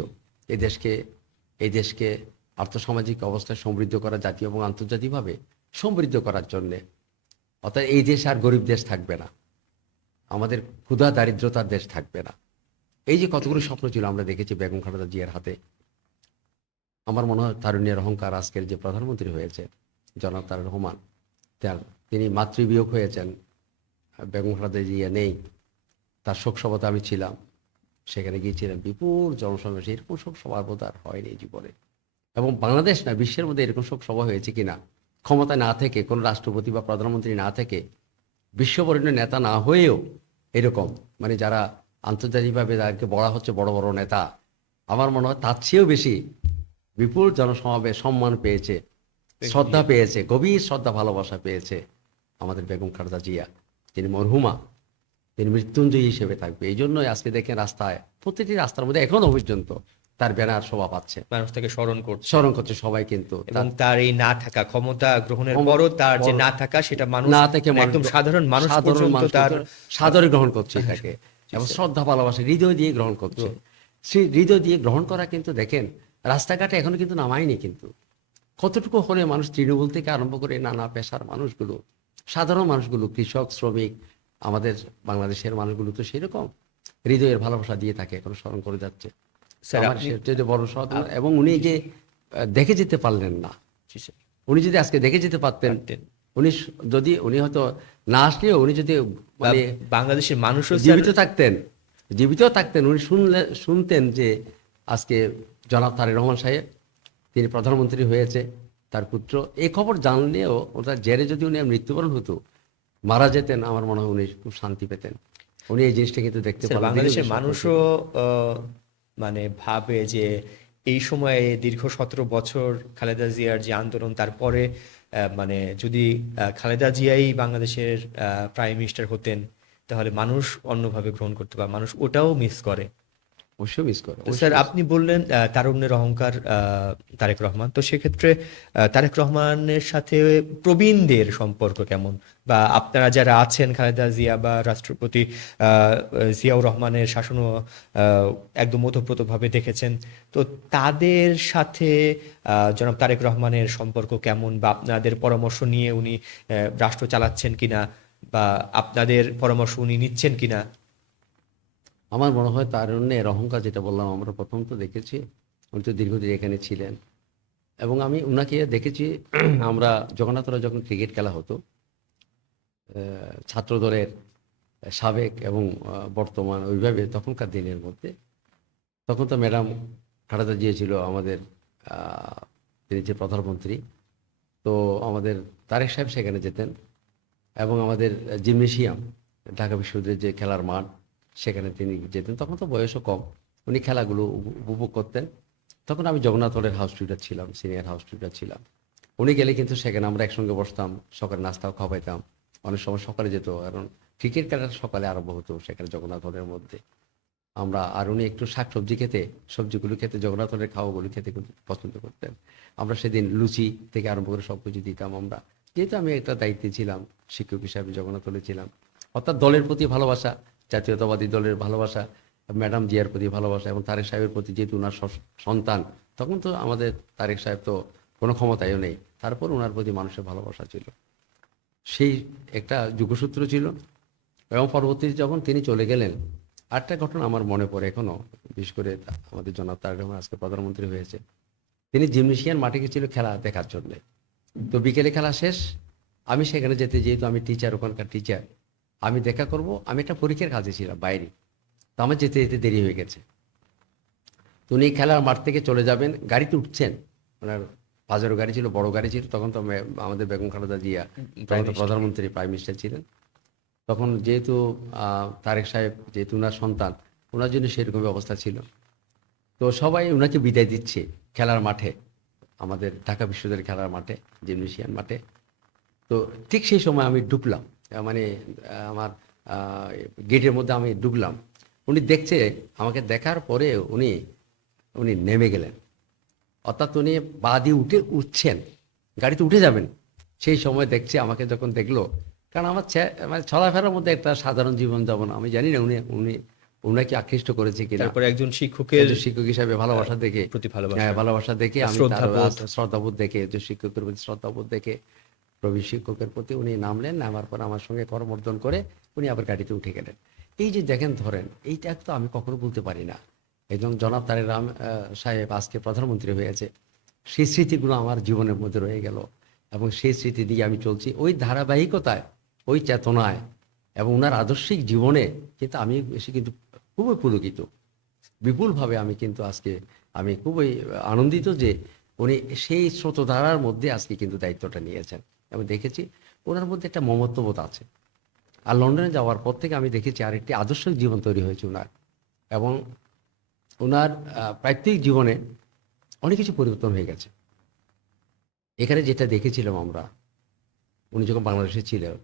এই দেশকে আর্থসামাজিক অবস্থায় সমৃদ্ধ করা, জাতীয় এবং আন্তর্জাতিকভাবে সমৃদ্ধ করার জন্যে। অর্থাৎ এই দেশ আর গরিব দেশ থাকবে না, আমাদের ক্ষুধা দারিদ্রতার দেশ থাকবে না। এই যে কতগুলো স্বপ্ন ছিল আমরা দেখেছি বেগম খালেদা জিয়ার হাতে। আমার মনে হয় তারুণ্যের অহংকার আজকের যে প্রধানমন্ত্রী হয়েছে জনাব তারেক রহমান, তিনি মাতৃবিয়োগ হয়েছেন, বেগম খালেদা জিয়া নেই। তার শোকসভাতে আমি ছিলাম, সেখানে গিয়েছিলাম, বিপুল জনসমাবেশ। এরকম শোকসভা বোধ আর হয়নি জীবনে। এবং বাংলাদেশ না, বিশ্বের মধ্যে এরকম শোকসভা হয়েছে কিনা, ক্ষমতা না থেকে, কোনো রাষ্ট্রপতি বা প্রধানমন্ত্রী না থেকে, বিশ্ববরেণ্য নেতা না হয়েও এরকম, মানে যারা আন্তর্জাতিকভাবে যাদেরকে বলা হচ্ছে বড় বড় নেতা, আমার মনে হয় তার চেয়েও বেশি বিপুল জনসমাবেশ, সম্মান পেয়েছে, শ্রদ্ধা পেয়েছে, গভীর শ্রদ্ধা ভালোবাসা পেয়েছে আমাদের বেগম খালেদা জিয়া। তিনি মরহুমা, তিনি মৃত্যুঞ্জয়ী হিসেবে থাকবে। এই জন্যই আজকে দেখেন রাস্তায়, প্রতিটি রাস্তার মধ্যে এখনো পর্যন্ত তার ব্যানার শোভা পাচ্ছে, মানুষ তাকে স্মরণ করছে স্মরণ করছে সবাই। কিন্তু এবং তার এই না থাকা, ক্ষমতা গ্রহণের ক্ষম- পরও তার যে পর- না থাকা, সেটা মানুষ না থেকে মানে একদম সাধারণ মানুষ পর্যন্ত তার সাদরে গ্রহণ করছে এটাকে, এবং শ্রদ্ধা ভালোবাসা হৃদয় দিয়ে গ্রহণ করছে। সেই হৃদয় দিয়ে গ্রহণ করা কিন্তু দেখেন রাস্তাঘাটে এখনো কিন্তু নামায়নি। কিন্তু কতটুকু হলে মানুষ তৃণমূল থেকে আরম্ভ করে নানা পেশার মানুষগুলো, সাধারণ মানুষগুলো, কৃষক, শ্রমিক, আমাদের বাংলাদেশের মানুষগুলো তো সেরকম হৃদয়ের ভালোবাসা দিয়ে তাকে এখন স্মরণ করে যাচ্ছে। স্যার, আমার সবচেয়ে বড় সাধনা। এবং উনি যে দেখে যেতে পারলেন না, উনি যদি আজকে দেখে যেতে পারতেন, উনি হয়তো না আসলেও উনি যদি মানে বাংলাদেশের মানুষও জীবিত থাকতেন, উনি শুনতেন যে আজকে জনাব তারেক রহমান সাহেব তিনি প্রধানমন্ত্রী হয়েছে, তার পুত্র, এই খবর জানলেও ওটা জেরে যদি উনি মৃত্যুবরণ হতো, মারা যেতেন, আমার মনে হয় উনি খুব শান্তি পেতেন। উনি এই জিনিসটা কিন্তু দেখতে পারেন। বাংলাদেশের মানুষও মানে ভাবে যে এই সময়ে দীর্ঘ 17 বছর খালেদা জিয়ার যে আন্দোলন, তারপরে মানে যদি খালেদা জিয়াই বাংলাদেশের প্রাইম মিনিস্টার হতেন, তাহলে মানুষ অন্যভাবে গ্রহণ করতে পারে, মানুষ ওটাও মিস করে। অবশ্যই মিস করে। তো স্যার, আপনি বললেন তারুণ্যের অহংকার তারেক রহমান, তো সেক্ষেত্রে তারেক রহমানের সাথে প্রবীণদের সম্পর্ক কেমন, বা আপনারা যারা আছেন খালেদা জিয়া বা রাষ্ট্রপতি জিয়াউর রহমানের শাসনও একদম ওতপ্রোতভাবে দেখেছেন, তো তাদের সাথে জনাব তারেক রহমানের সম্পর্ক কেমন, বা আপনাদের পরামর্শ নিয়ে উনি রাষ্ট্র চালাচ্ছেন কিনা, বা আপনাদের পরামর্শ উনি নিচ্ছেন কিনা? আমার মনে হয় তারুণ্যের অহংকার যেটা বললাম, আমরা প্রথম তো দেখেছি, উনি তো দীর্ঘদিন এখানে ছিলেন, এবং আমি উনাকে দেখেছি আমরা জগন্নাথরা যখন ক্রিকেট খেলা হতো, ছাত্র দলের সাবেক এবং বর্তমান ওইভাবে তখনকার দিনের মধ্যে, তখন তো ম্যাডাম খালেদা জিয়া ছিল আমাদের তিনি যে প্রধানমন্ত্রী, তো আমাদের তারেক সাহেব সেখানে যেতেন, এবং আমাদের জিমনেশিয়াম, ঢাকা বিশ্ববিদ্যালয়ের যে খেলার মাঠ, সেখানে তিনি যেতেন। তখন তো বয়সও কম, উনি খেলাগুলো উপভোগ করতেন। তখন আমি জগন্নাথ হলের হাউস টিউটার ছিলাম, সিনিয়র হাউস টিউটার ছিলাম। উনি গেলে কিন্তু সেখানে আমরা একসঙ্গে বসতাম, সকালে নাস্তাও খাওয়াইতাম। অনেক সময় সকালে যেত, কারণ ক্রিকেট খেলাটা সকালে আরম্ভ হতো সেখানে জগন্নাথ হলের মধ্যে। আর উনি একটু শাকসবজি খেতে, সবজিগুলো খেতে, জগন্নাথ হলের খাওয়াগুলো খেতে খুব পছন্দ করতেন। আমরা সেদিন লুচি থেকে আরম্ভ করে সব কিছু দিতাম আমরা, যেহেতু আমি একটা দায়িত্বে ছিলাম, শিক্ষক হিসাবে জগন্নাথ হলে ছিলাম। অর্থাৎ দলের প্রতি ভালোবাসা, জাতীয়তাবাদী দলের ভালোবাসা, ম্যাডাম জিয়ার প্রতি ভালোবাসা, এবং তারেক সাহেবের প্রতি, যেহেতু ওনার সন্তান, তখন তো আমাদের তারেক সাহেব তো কোনো ক্ষমতায়ও নেই, তারপর ওনার প্রতি মানুষের ভালোবাসা ছিল, সেই একটা যোগসূত্র ছিল। এবং পরবর্তীতে যখন তিনি চলে গেলেন, আরেকটা ঘটনা আমার মনে পড়ে এখনো, বিশেষ করে আমাদের জনাব তারেক রহমান আজকে প্রধানমন্ত্রী হয়েছে, তিনি জিমনেশিয়ান মাঠে গেছিল খেলা দেখার জন্যে। তো বিকেলে খেলা শেষ, আমি সেখানে যেহেতু আমি টিচার, ওখানকার টিচার, আমি দেখা করব, আমি একটা পরীক্ষার কাজে ছিলাম বাইরে, তো আমার যেতে যেতে দেরি হয়ে গেছে। তো উনি খেলার মাঠ থেকে চলে যাবেন, গাড়িতে উঠছেন, ওনার বাজারও গাড়ি ছিল, বড় গাড়ি ছিল, তখন তো আমাদের বেগম খালেদা জিয়া তখন তো প্রধানমন্ত্রী, প্রাইম মিনিস্টার ছিলেন। তখন যেহেতু তারেক সাহেব যেহেতু ওনার সন্তান, ওনার জন্য সেরকম অবস্থা ছিল। তো সবাই ওনাকে বিদায় দিচ্ছে খেলার মাঠে, আমাদের ঢাকা বিশ্ববিদ্যালয়ের খেলার মাঠে, জিমনেশিয়ান মাঠে। তো ঠিক সেই সময় আমি ঢুকলাম, মানে আমার গেটের মধ্যে আমি ঢুকলাম। উনি দেখছে, আমাকে দেখার পরে উনি উনি নেমে গেলেন। অর্থাৎ উনি পা দিয়ে উঠছেন, গাড়িতে উঠে যাবেন, সেই সময় দেখছে আমাকে যখন দেখলো। কারণ আমার মানে চলাফেরার মধ্যে একটা সাধারণ জীবনযাপন, আমি জানি না উনি উনি উনাকে আকৃষ্ট করেছে কিনা। তারপরে একজন শিক্ষকের একজন শিক্ষক হিসাবে ভালোবাসা দেখে, প্রতি ভালোবাসা, হ্যাঁ, ভালোবাসা দেখে আমি তার শ্রদ্ধাবোধ। শ্রদ্ধাবোধ দেখে, একজন শিক্ষকের প্রতি শ্রদ্ধাবোধ দেখে, প্রবীণ শিক্ষকের প্রতি উনি নামলেন। নামার পর আমার সঙ্গে করমর্দন করে উনি আবার গাড়িতে উঠে গেলেন। এই যে দেখেন, ধরেন এইটা তো আমি কখনো বলতে পারি না। একজন জনাব তারেক সাহেব আজকে প্রধানমন্ত্রী হয়েছে, সেই স্মৃতিগুলো আমার জীবনের মধ্যে রয়ে গেল, এবং সেই স্মৃতি দিয়ে আমি চলছি ওই ধারাবাহিকতায়, ওই চেতনায়, এবং ওনার আদর্শিক জীবনে কিন্তু আমি বেশি কিন্তু খুবই পুলকিত, বিপুলভাবে আমি কিন্তু আজকে আমি খুবই আনন্দিত যে উনি সেই স্রোতধারার মধ্যে আজকে কিন্তু দায়িত্বটা নিয়েছেন। আমি দেখেছি ওনার মধ্যে একটা মমত্ববোধ আছে। আর লন্ডনে যাওয়ার পর থেকে আমি দেখেছি আরেকটি আদর্শিক জীবন তৈরি হয়েছে ওনার, এবং ওনার প্রাত্যহিক জীবনে অনেক কিছু পরিবর্তন হয়ে গেছে। এখানে যেটা দেখেছিলাম আমরা, উনি যখন বাংলাদেশে ছিলেন,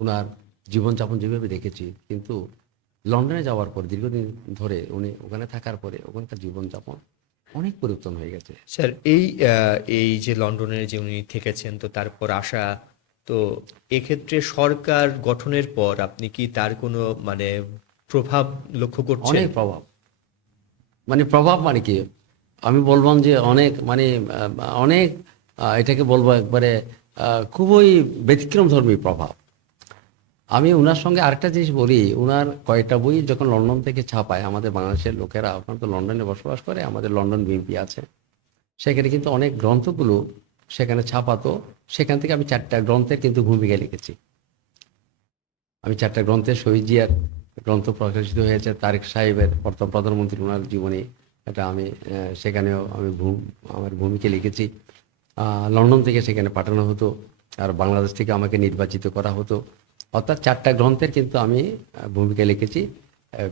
ওনার জীবনযাপন যেভাবে দেখেছি, কিন্তু লন্ডনে যাওয়ার পর দীর্ঘদিন ধরে উনি ওখানে থাকার পরে ওখানকার জীবনযাপন অনেক পরিবর্তন হয়ে গেছে। স্যার এই যে লন্ডনের যে উনি থেকেছেন, তো তারপর আসা, তো এক্ষেত্রে সরকার গঠনের পর আপনি কি তার কোনো মানে প্রভাব লক্ষ্য করছেন? অনেক প্রভাব, মানে প্রভাব মানে কি, আমি বলবাম যে অনেক, মানে অনেক, এটাকে বলবো একবারে খুবই ব্যতিক্রমধর্মী প্রভাব। আমি ওনার সঙ্গে আরেকটা জিনিস বলি, ওনার কয়েকটা বই যখন লন্ডন থেকে ছাপায়, আমাদের বাংলাদেশের লোকেরা ওখানে তো লন্ডনে বসবাস করে, আমাদের লন্ডন বিএমপি আছে, সেখানে কিন্তু অনেক গ্রন্থগুলো সেখানে ছাপাতো। সেখান থেকে আমি 4টা গ্রন্থের কিন্তু ভূমিকা লিখেছি। আমি 4টা গ্রন্থের, শহীদ জিয়ার গ্রন্থ প্রকাশিত হয়েছে, তারেক সাহেবের বর্তমান প্রধানমন্ত্রী ওনার জীবনী, এটা আমি সেখানেও আমি আমার ভূমিকা লিখেছি। লন্ডন থেকে সেখানে পাঠানো হতো, আর বাংলাদেশ থেকে আমাকে নির্বাচিত করা হতো। অর্থাৎ 4টা গ্রন্থের কিন্তু আমি ভূমিকা লিখেছি।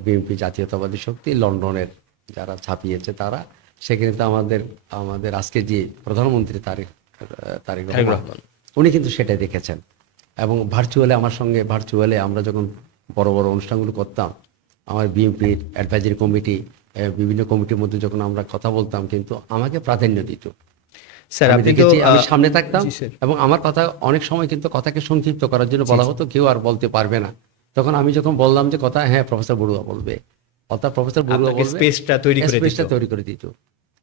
বিএনপি জাতীয়তাবাদী শক্তি লন্ডনের যারা ছাপিয়েছে তারা, সেখানে তো আমাদের আমাদের আজকে যে প্রধানমন্ত্রী তারেক রহমান, উনি কিন্তু সেটাই দেখেছেন। এবং ভার্চুয়ালি আমার সঙ্গে, ভার্চুয়ালি আমরা যখন বড় বড় অনুষ্ঠানগুলো করতাম, আমার বিএনপির অ্যাডভাইজারি কমিটি, বিভিন্ন কমিটির মধ্যে যখন আমরা কথা বলতাম, কিন্তু আমাকে প্রাধান্য দিত। স্যার আমি আপনি তো দেখেছি, আমি সামনে থাকতাম, জি স্যার। এবং আমার কথা অনেক সময় কিন্তু কথাকে সংক্ষিপ্ত করার জন্য বলা হতো, কেউ আর বলতে পারবে না। তখন আমি যখন বললাম যে কথা, হ্যাঁ প্রফেসর বড়ুয়া বলবে, অর্থাৎ প্রফেসর বড়ুয়া আপনাকে বলবে, স্পেসটা তৈরি করে দিত। স্পেসটা তৈরি করে দিত।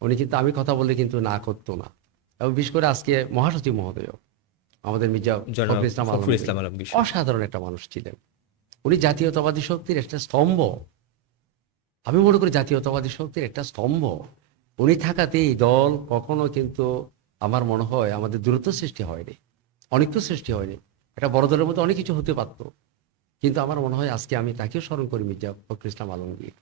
উনি কিন্তু আমি কথা বললে কিন্তু না করতো না। এবং বিশেষ করে আজকে মহাসচিব মহোদয় আমাদের মির্জা জনাব ফখরুল ইসলাম ফখরুল আলমগীর ইসলাম আলমগীর। অসাধারণ একটা মানুষ ছিলেন। উনি জাতীয়তাবাদী শক্তির একটা স্তম্ভ, আমি মনে করি জাতীয়তাবাদী শক্তির একটা স্তম্ভ। উনি থাকাতে এই দল কখনো কিন্তু আমার মনে হয় আমাদের দূরত্ব সৃষ্টি হয়নি, অনেক সৃষ্টি হয়নি। এটা বড় দলের মধ্যে অনেক কিছু হতে পারত, কিন্তু আমার মনে হয় আজকে আমি তাকেও স্মরণ করি, মির্জা ফখরুল ইসলাম আলমগীর।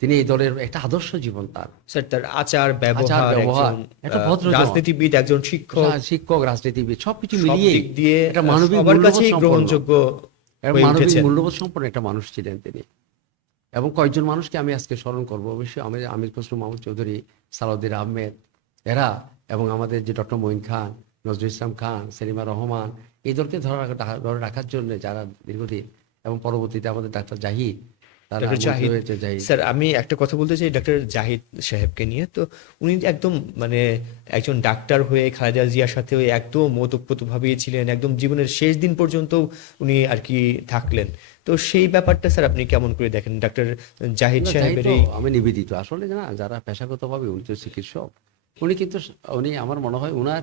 তিনি এই দলের একটা আদর্শ জীবন, তার স্যার তার আচার আচার ব্যবহার, ব্যবহার, একজন একটা ভদ্রজন, রাজনীতিবিদ, একজন শিক্ষক, শিক্ষক, রাজনীতিবিদ, সবকিছু সব মিলিয়ে দিক দিয়ে একটা মানবিক সবার মূল্যবোধ কাছেই সম্পন্ন, গ্রহণযোগ্য হয়ে মানবিক উঠেছেন। মূল্যবোধ সম্পন্ন একটা মানুষ ছিলেন তিনি। এবং কয়েকজন মানুষকে আমি আজকে স্মরণ করবো, অবশ্যই আমি আমির খসরু মাহমুদ চৌধুরী, সালাউদ্দিন আহমেদ, এরা, এবং আমাদের যে ডক্টর মঈন খান, নজরুল ইসলাম খান, সেলিমা রহমান, এই দলকে ধরে রাখার জন্য যারা দীর্ঘদিন, এবং পরবর্তীতে আমাদের ডাক্তার জাহিদ, তারা ডক্টর মন্ত্রী জাহিদ, হয়েছে, জাহিদ। স্যার আমি একটা কথা বলতে চাই ডক্টর জাহিদ সাহেবকে নিয়ে। তো উনি একদম মানে একজন ডাক্তার হয়ে খালেদা জিয়ার সাথে একদম ওতপ্রোতভাবেই ছিলেন, একদম জীবনের শেষ দিন পর্যন্ত উনি আর কি থাকলেন। তো সেই ব্যাপারটা স্যার আপনি কেমন করে দেখেন ডক্টর জাহিদ না, সাহেবের তো এই? আমি নিবেদিত আসলে, না যারা পেশাগতভাবে, উনি তো চিকিৎসক, উনি কিন্তু উনি আমার মনে হয় ওনার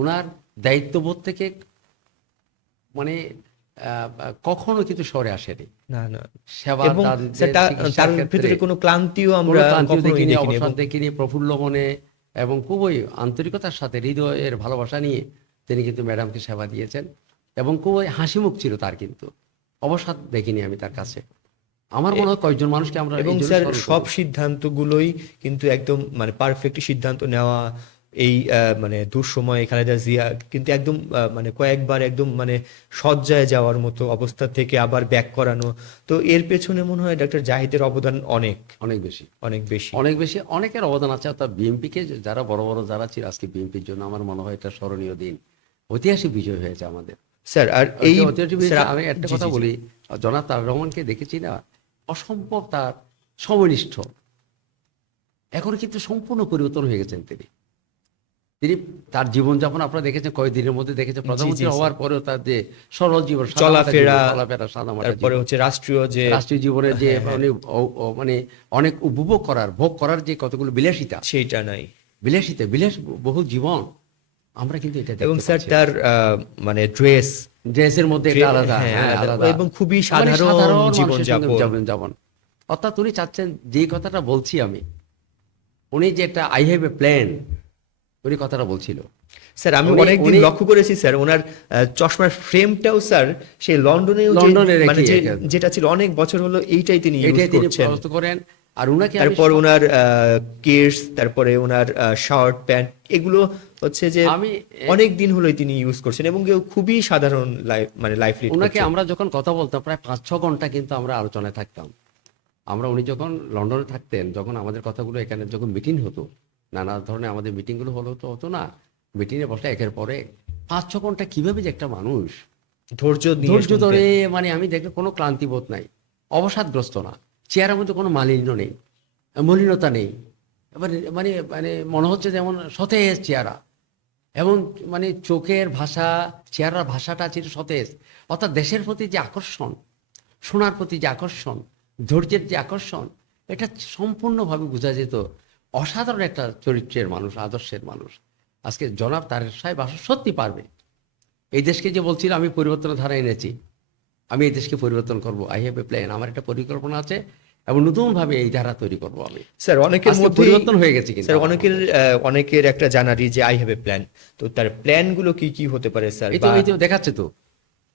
ওনার দায়িত্ববোধ থেকে মানে কখনো কিন্তু সরে আসেনি। না না, সেবা এবং স্যার দানদের, তার চিকিৎসার ক্ষেত্রে ভিতরে কোনো ক্লান্তিও কোনো আমরা ক্লান্তিও কখনোই দেখিনি, দেখিনি। অবসাদ এবং দেখিনি, প্রফুল্ল মনে এবং খুবই আন্তরিকতার সাথে, হৃদয়ের ভালোবাসা নিয়ে তিনি কিন্তু ম্যাডামকে সেবা দিয়েছেন, এবং খুবই হাসি মুখ ছিল তার, কিন্তু অবসাদ দেখিনি আমি তার কাছে। আমার মনে হয় কয়েকজন মানুষকে আমরা এবং এই জন্য স্যার স্মরণ সব করি। সিদ্ধান্তগুলোই কিন্তু একদম মানে পারফেক্ট সিদ্ধান্ত নেওয়া, এই মানে দুঃসময়ে খালেদা জিয়া কিন্তু একদম মানে কয়েকবার একদম মানে শয্যায় যাওয়ার মতো অবস্থা থেকে আবার ব্যাক করানো, তো এর পেছনে মনে হয় ডক্টর জাহিদের অবদান অনেক অনেক বেশি, অনেক বেশি। অনেক বেশি, অনেকের অবদান আছে। অর্থাৎ বিএনপিকে যারা বড় বড় যারা ছিল, আজকে বিএনপির জন্য আমার মনে হয় এটা স্মরণীয় দিন, ঐতিহাসিক বিজয় হয়েছে আমাদের। স্যার আর এই ঐতিহাসিক স্যার বিজয়। আমি একটা জি কথা জি জি বলি, জনাব তারেক রহমানকে দেখেছি না, অসম্ভব তার সমনিষ্ঠ। এখন কিন্তু সম্পূর্ণ পরিবর্তন হয়ে গেছেন তিনি। তিনি তার জীবনযাপন আপনারা দেখেছেন, কয়েকদিনের মধ্যে দেখেছেন, জি প্রধানমন্ত্রী জি হওয়ার স্যার, পরেও তার যে সরল জীবন, সাদামাটা জীবন, চলাফেরা, চলাফেরা, সাদামাটা তারপরে জীবন, হচ্ছে রাষ্ট্রীয় যে রাষ্ট্রীয় জীবনে যে হ্যাঁ হ্যাঁ মানে মানে অনেক উপভোগ করার, ভোগ করার যে কতগুলো বিলাসিতা, সেইটা নাই। বিলাসিতা, বিলাস বহু জীবন, আমরা কিন্তু এটা এবং দেখতে স্যার পাচ্ছি। তার মানে ড্রেস, ড্রেসের মধ্যে একটা আলাদা, হ্যাঁ হ্যাঁ আলাদা আলাদা, এবং খুবই মানে সাধারণ সাধারণ মানুষের সঙ্গে জীবনযাপন। যাবেন যাপন। অর্থাৎ উনি চাচ্ছেন, যে কথাটা বলছি আমি, উনি যে একটা আই হ্যাভ এ প্ল্যান, উনি কথাটা বলছিল। স্যার আমি উনি অনেকদিন উনি লক্ষ্য করেছি স্যার ওনার চশমার ফ্রেমটাও স্যার সেই লন্ডনেও যে লন্ডনে মানে রেখে যে যেটা ছিল অনেক বছর হলো এইটাই তিনি ইউজ এটাই তিনি করছেন। প্রস্তুত করেন। আর উনাকে আমি তারপর ওনার কেস, তারপরে ওনার শার্ট প্যান্ট, এগুলো হচ্ছে যে আমি অনেক দিন হলোই তিনি ইউজ করছেন এবং কেউ খুবই সাধারণ লাইফ মানে লাইফ লিড ওনাকে করছেন। আমরা যখন কথা বলতাম প্রায় 5-6 ঘন্টা কিন্তু আমরা আলোচনায় থাকতাম। উনি যখন লন্ডনে থাকতেন, যখন আমাদের কথাগুলো এখানে যখন মিটিং হতো, নানা ধরনের আমাদের মিটিংগুলো হতো না, মিটিংয়ে বসে একের পরে 5-6 ঘন্টা কিভাবে যে একটা মানুষ ধৈর্য নিয়ে ধৈর্য শুনতেন। ধরে, মানে আমি দেখলাম কোনো ক্লান্তিবোধ নাই, অবসাদগ্রস্ত না, চেয়ারের মধ্যে কোনো মালিন্য নেই, মলিনতা নেই, এবার মানে মানে মনে হচ্ছে যেমন সতেজ চেহারা, এবং মানে চোখের ভাষা, চেহারার ভাষাটা ছিল সতেজ। অর্থাৎ দেশের প্রতি যে আকর্ষণ, শোনার প্রতি যে আকর্ষণ, ধৈর্যের যে আকর্ষণ, এটা সম্পূর্ণভাবে বোঝা যেত। অসাধারণ একটা চরিত্রের মানুষ, আদর্শের মানুষ। আজকে জনাব তারেক সাহেব আসলে সত্যি পারবে। এই দেশকে যে বলছিল আমি পরিবর্তনের ধারা এনেছি, আমি এই দেশকে পরিবর্তন করব, আই হ্যাভ এ প্ল্যান, আমার একটা পরিকল্পনা আছে, এবং নতুনভাবে এই ধারা তৈরি করব আমি। স্যার অনেকের আজকে মধ্যে পরিবর্তন হয়ে গেছে কিন্তু স্যার আমাদের মধ্যে। অনেকের একটা জানারই যে আই হ্যাভ এ প্ল্যান, তো তার প্ল্যান গুলো কি কি হতে পারে স্যার? বা এই তো দেখাচ্ছে তো,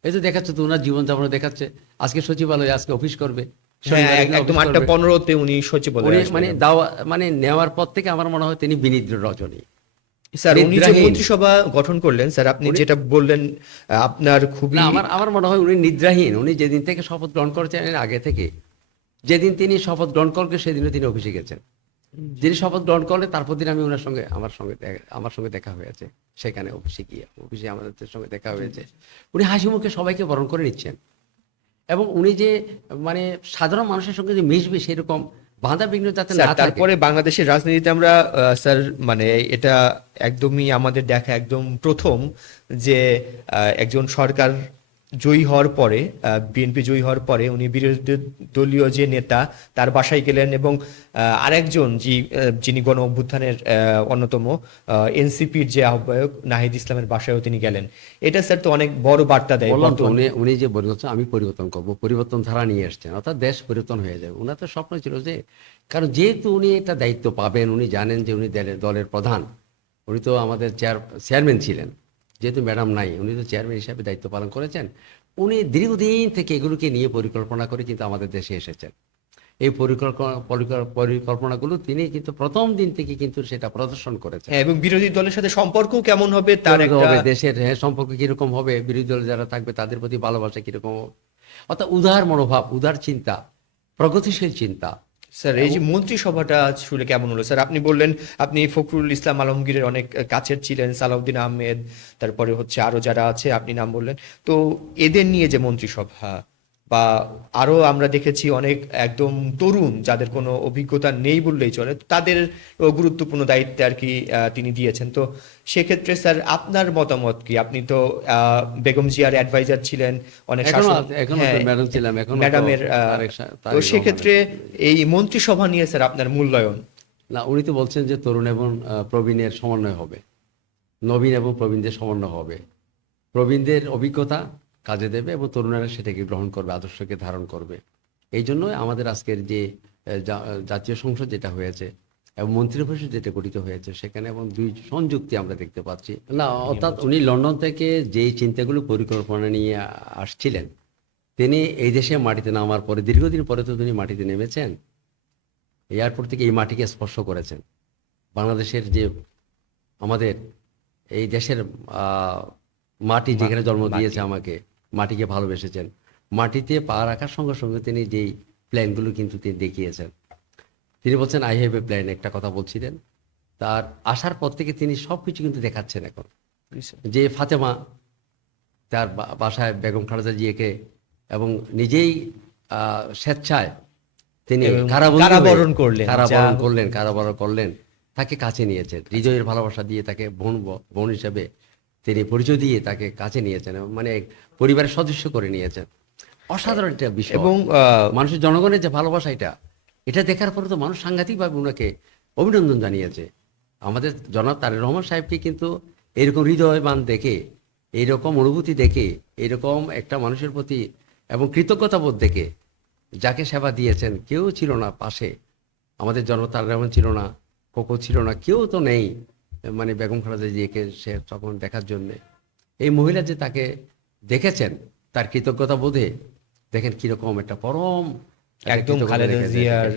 এই তো দেখাচ্ছে তো, ওনার জীবনযাপনে দেখাচ্ছে। আজকে সচিবালয়ে আজকে অফিস করবে, হ্যাঁ শনিবার দিন একদম অফিস করবে। 8টা 15-তে উনি উনি সচিবালয়ে আসবেন। মানে দাওয়া মানে নেওয়ার পর থেকে আমার মনে হয় তিনি বিনিদ্র রজনী, স্যার উনি যে নিদ্রাহীন। মন্ত্রিসভা গঠন করলেন স্যার, আপনি উনি যেটা বললেন আপনার না, খুবই আমার মনে হয় উনি নিদ্রাহীন। উনি যেদিন থেকে শপথ গ্রহণ করেছেন, এর আগে থেকে, যেদিন তিনি শপথ গ্রহণ করলেন সেদিনও তিনি অফিসে গেছেন। যিনি শপথ গ্রহণ করলেন তারপর দিন আমি ওনার সঙ্গে আমার সঙ্গে দেখা হয়েছে, সেখানে অফিসে আমাদের সঙ্গে দেখা হয়েছে। উনি হাসি মুখে সবাইকে বরণ করে নিচ্ছেন, এবং উনি যে মানে সাধারণ মানুষের সঙ্গে যে মিশবে সেরকম বাধা বিঘ্ন যাতে স্যার না থাকে। তারপরে বাংলাদেশের রাজনীতিতে আমরা স্যার মানে এটা একদমই আমাদের দেখা একদম প্রথম যে একজন সরকার জয়ী হওয়ার পরে, বিএনপি জয়ী হওয়ার পরে উনি বিরোধী দলীয় যে নেতা তার বাসায় গেলেন এবং আরেকজন যিনি গণ অভ্যুত্থানের অন্যতম এনসিপির যে আহ্বায়ক নাহিদ ইসলামের বাসায়ও তিনি গেলেন। এটা স্যার তো অনেক বড় বার্তা দেয় বললাম তো, বর্তমান। উনি যে বলছেন আমি পরিবর্তন করব, পরিবর্তন ধারা নিয়ে এসছেন, অর্থাৎ দেশ পরিবর্তন হয়ে যাবে। ওনার তো স্বপ্ন ছিল যে, কারণ যেহেতু উনি এটা দায়িত্ব পাবেন, উনি জানেন যে উনি দলের প্রধান, উনি তো আমাদের চেয়ারম্যান ছিলেন, যেহেতু ম্যাডাম নাই, উনি তো চেয়ারম্যান হিসাবে দায়িত্ব পালন করেছেন। উনি দীর্ঘদিন থেকে এগুলোকে নিয়ে পরিকল্পনা করে কিন্তু আমাদের দেশে এসেছেন। এই পরিকল্পনাগুলো তিনি কিন্তু প্রথম দিন থেকে কিন্তু সেটা প্রদর্শন করেছেন। হ্যাঁ, এবং বিরোধী দলের সাথে সম্পর্ক কেমন হবে তার কিরকম একটা হবে, দেশের সম্পর্ক কিরকম হবে, বিরোধী দল যারা থাকবে তাদের প্রতি ভালোবাসা কিরকম হবে। অর্থাৎ উদার মনোভাব, উদার চিন্তা, প্রগতিশীল চিন্তা। স্যার এই যে মন্ত্রিসভাটা শুনে কেমন হলো স্যার? আপনি বললেন আপনি ফখরুল ইসলাম আলমগীরের অনেক কাছের ছিলেন, সালাউদ্দিন আহমেদ, তারপরে হচ্ছে আরো যারা আছে আপনি নাম বললেন, তো এদের নিয়ে যে মন্ত্রিসভা বা আরো আমরা দেখেছি অনেক একদম তরুণ যাদের কোনো অভিজ্ঞতা নেই বললেই চলে, তাদের গুরুত্বপূর্ণ দায়িত্বে আর কি তিনি দিয়েছেন। তো সেক্ষেত্রে স্যার আপনার মতামত কি? আপনি তো বেগম জিয়ার অ্যাডভাইজার ছিলেন অনেক শাসন, এখনো হ্যাঁ তো ম্যাডাম ছিলাম, এখনো তো ম্যাডামের তো তারেক সেক্ষেত্রে রহমানের। এই মন্ত্রিসভা নিয়ে স্যার আপনার মূল্যায়ন? না, উনি তো বলছেন যে তরুণ এবং প্রবীণের সমন্বয় হবে, নবীন এবং প্রবীণদের সমন্বয় হবে। প্রবীণদের অভিজ্ঞতা কাজে দেবে এবং তরুণেরা সেটাকে গ্রহণ করবে, আদর্শকে ধারণ করবে। এই জন্যই আমাদের আজকের যে জাতীয় সংসদ যেটা হয়েছে এবং মন্ত্রিপরিষদ যেটা গঠিত হয়েছে, সেখানে এবং দুই সংযুক্তি আমরা দেখতে পাচ্ছি না। অর্থাৎ উনি লন্ডন থেকে যেই চিন্তাগুলো পরিকল্পনা নিয়ে আসছিলেন, তিনি এই দেশে মাটিতে নামার পরে দীর্ঘদিন পরে তো তিনি মাটিতে নেমেছেন, এয়ারপোর্ট থেকে এই মাটিকে স্পর্শ করেছেন। বাংলাদেশের যে আমাদের এই দেশের মাটি যেখানে জন্ম দিয়েছে আমাকে, মাটিকে ভালোবেসেছেন। মাটিতে পা রাখার সঙ্গে সঙ্গে তিনি যেই প্ল্যানগুলো কিন্তু তিনি দেখিয়েছেন। তিনি বলছেন আই হ্যাভ এ প্ল্যান, একটা কথা বলছিলেন। তার আসার পর থেকে তিনি সব কিছু কিন্তু দেখাচ্ছেন এখন। যে ফাতেমা তার বাসায় বেগম খালেদা জিয়াকে এবং নিজেই স্বেচ্ছায় তিনি এবং কারাবরণ করলেন, কারাবরণ করলেন, তাকে কাছে নিয়েছেন, হৃদয়ের ভালোবাসা দিয়ে তাকে বোন হিসেবে তিনি পরিচয় দিয়ে তাকে কাছে নিয়েছেন, মানে পরিবারের সদস্য করে নিয়েছেন। অসাধারণ একটা বিষয়। এবং মানুষের জনগণের যে ভালোবাসা, এটা দেখার পরে তো মানুষ সাংঘাতিকভাবে ওনাকে অভিনন্দন জানিয়েছে। আমাদের জনাব তারেক রহমান সাহেবকে কিন্তু এরকম হৃদয়বান দেখে, এইরকম অনুভূতি দেখে, এইরকম একটা মানুষের প্রতি এবং কৃতজ্ঞতাবোধ দেখে, যাকে সেবা দিয়েছেন, কেউ ছিল না পাশে। আমাদের জনাব তারেক রহমান ছিল না, কোকো ছিল না, কেউ তো নেই মানে বেগম খালেদা জিয়াকে সে তখন দেখার জন্যে। এই মহিলা যে তাকে দেখেছেন, তার কৃতজ্ঞতা বোধে দেখেন কিরকম একটা পরম একদম খালেদা জিয়ার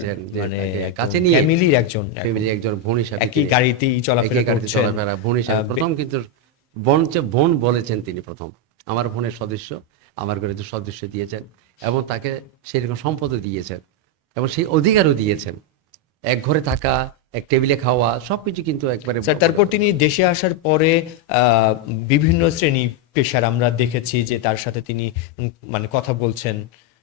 মানে কাছে নিয়ে ফ্যামিলির একজন বোন হিসাবে, একই গাড়িতেই চলাফেরা করছেন, বোন হিসাবে প্রথম কিন্তু বোন বলেছেন তিনি প্রথম, আমার বোনের সদস্য, আমার ঘরে সদস্য দিয়েছেন এবং তাকে সেরকম সম্পদও দিয়েছেন এবং সেই অধিকারও দিয়েছেন, এক ঘরে থাকা, এক টেবিলে খাওয়া, সবকিছু কিন্তু একবারে। স্যার, তারপর তিনি দেশে আসার পরে বিভিন্ন শ্রেণী পেশার আমরা দেখেছি যে তার সাথে তিনি মানে কথা বলছেন,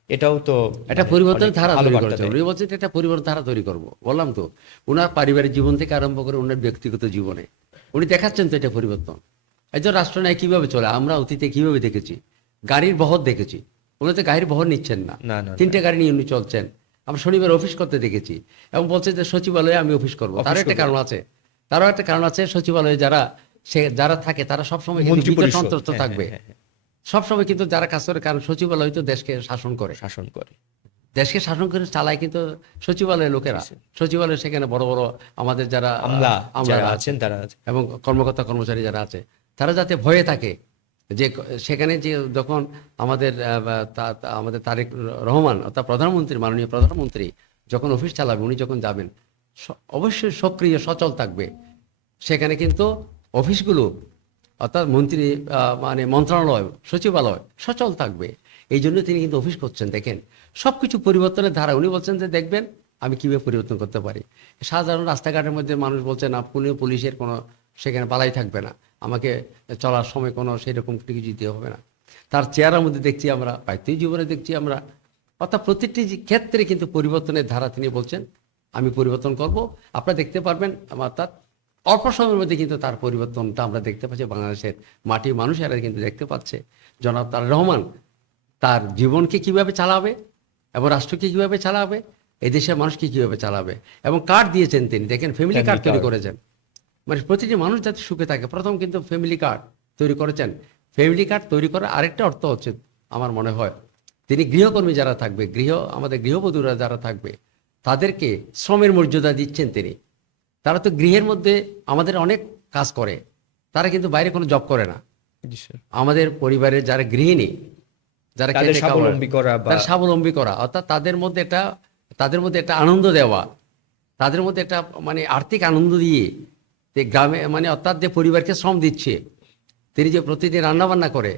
এটাও তো একটা পরিবর্তনের ধারা তৈরি বার্তা করছে। দেয়। উনি বলছেন একটা পরিবর্তন ধারা তৈরি করবো, বললাম তো, ওনার পারিবারিক জীবন থেকে আরম্ভ করে ওনার ব্যক্তিগত জীবনে উনি দেখাচ্ছেন তো এটা পরিবর্তন। একজন রাষ্ট্রনায়ক কিভাবে চলে আমরা অতীতে কিভাবে দেখেছি, গাড়ির বহর দেখেছি, উনি তো গাড়ির বহর নিচ্ছেন না, না, না, 3টে গাড়ি নিয়ে উনি চলছেন। আমরা শনিবার অফিস করতে দেখেছি এবং বলছে যে সচিবালয়ে আমি অফিস করবো। তারও একটা কারণ আছে, সচিবালয়ে যারা থাকে তারা সবসময় কিন্তু মন্ত্রী ভীত পরিষদ, সন্ত্রস্ত হ্যাঁ, থাকবে হ্যাঁ, হ্যাঁ, সবসময় কিন্তু যারা কাজ করে, কারণ সচিবালয় তো দেশকে শাসন করে, দেশকে শাসন করে চালায় কিন্তু সচিবালয়ের লোকেরা। সচিবালয়ে সেখানে বড় বড় আমাদের যারা যারা আছেন তারা এবং কর্মকর্তা কর্মচারী যারা আছে, তারা যাতে ভয়ে থাকে যে সেখানে যে যখন আমাদের তারেক রহমান অর্থাৎ প্রধানমন্ত্রী, মাননীয় প্রধানমন্ত্রী যখন অফিস চালাবে, উনি যখন যাবেন, অবশ্যই সক্রিয় সচল থাকবে সেখানে কিন্তু অফিসগুলো, অর্থাৎ মন্ত্রী মানে মন্ত্রণালয়, সচিবালয় সচল থাকবে। এই জন্য তিনি কিন্তু অফিস করছেন। দেখেন সবকিছু পরিবর্তনের ধারা। উনি বলছেন যে দেখবেন আমি কিভাবে পরিবর্তন করতে পারি। সাধারণ রাস্তাঘাটের মধ্যে মানুষ বলছে না, পুলিশের কোনো সেখানে পালাই থাকবে না, আমাকে চলার সময় কোনো সেরকম কিছু দিতে হবে না। তার চেহারার মধ্যে দেখছি আমরা, পাইতেই জীবনে দেখছি আমরা, অর্থাৎ প্রতিটি ক্ষেত্রে কিন্তু পরিবর্তনের ধারা তিনি বলছেন আমি পরিবর্তন করব। আপনারা দেখতে পারবেন অর্থাৎ অল্প সময়ের মধ্যে কিন্তু তার পরিবর্তনটা আমরা দেখতে পাচ্ছি। বাংলাদেশের মাটির মানুষেরা কিন্তু দেখতে পাচ্ছে জনাব তারেক রহমান তার জীবনকে কিভাবে চালাবে এবং রাষ্ট্রকে কিভাবে চালাবে, এই দেশের মানুষকে কিভাবে চালাবে। এবং কার্ড দিয়েছেন তিনি, দেখেন ফ্যামিলি কার্ড তৈরি করেছেন, মানে প্রতিটি মানুষ যাতে সুখে থাকে। প্রথম কিন্তু ফ্যামিলি কার্ড তৈরি করেছেন। ফ্যামিলি কার্ড তৈরি করার আরেকটা অর্থ হচ্ছে আমার মনে হয়, তিনি গৃহকর্মী যারা থাকবে, আমাদের গৃহবধূরা যারা থাকবে, তাদেরকে শ্রমের মর্যাদা দিচ্ছেন তিনি। তারা তো গৃহের মধ্যে আমাদের অনেক কাজ করে, তারা কিন্তু বাইরে কোনো জব করে না। আমাদের পরিবারের যারা গৃহিণী, যারা স্বাবলম্বী করা, অর্থাৎ তাদের মধ্যে একটা আনন্দ দেওয়া, তাদের মধ্যে একটা মানে আর্থিক আনন্দ দিয়ে গ্রামে, মানে অর্থাৎ যে পরিবারকে শ্রম দিচ্ছে, তিনি যে প্রতিদিন রান্নাবান্না করে,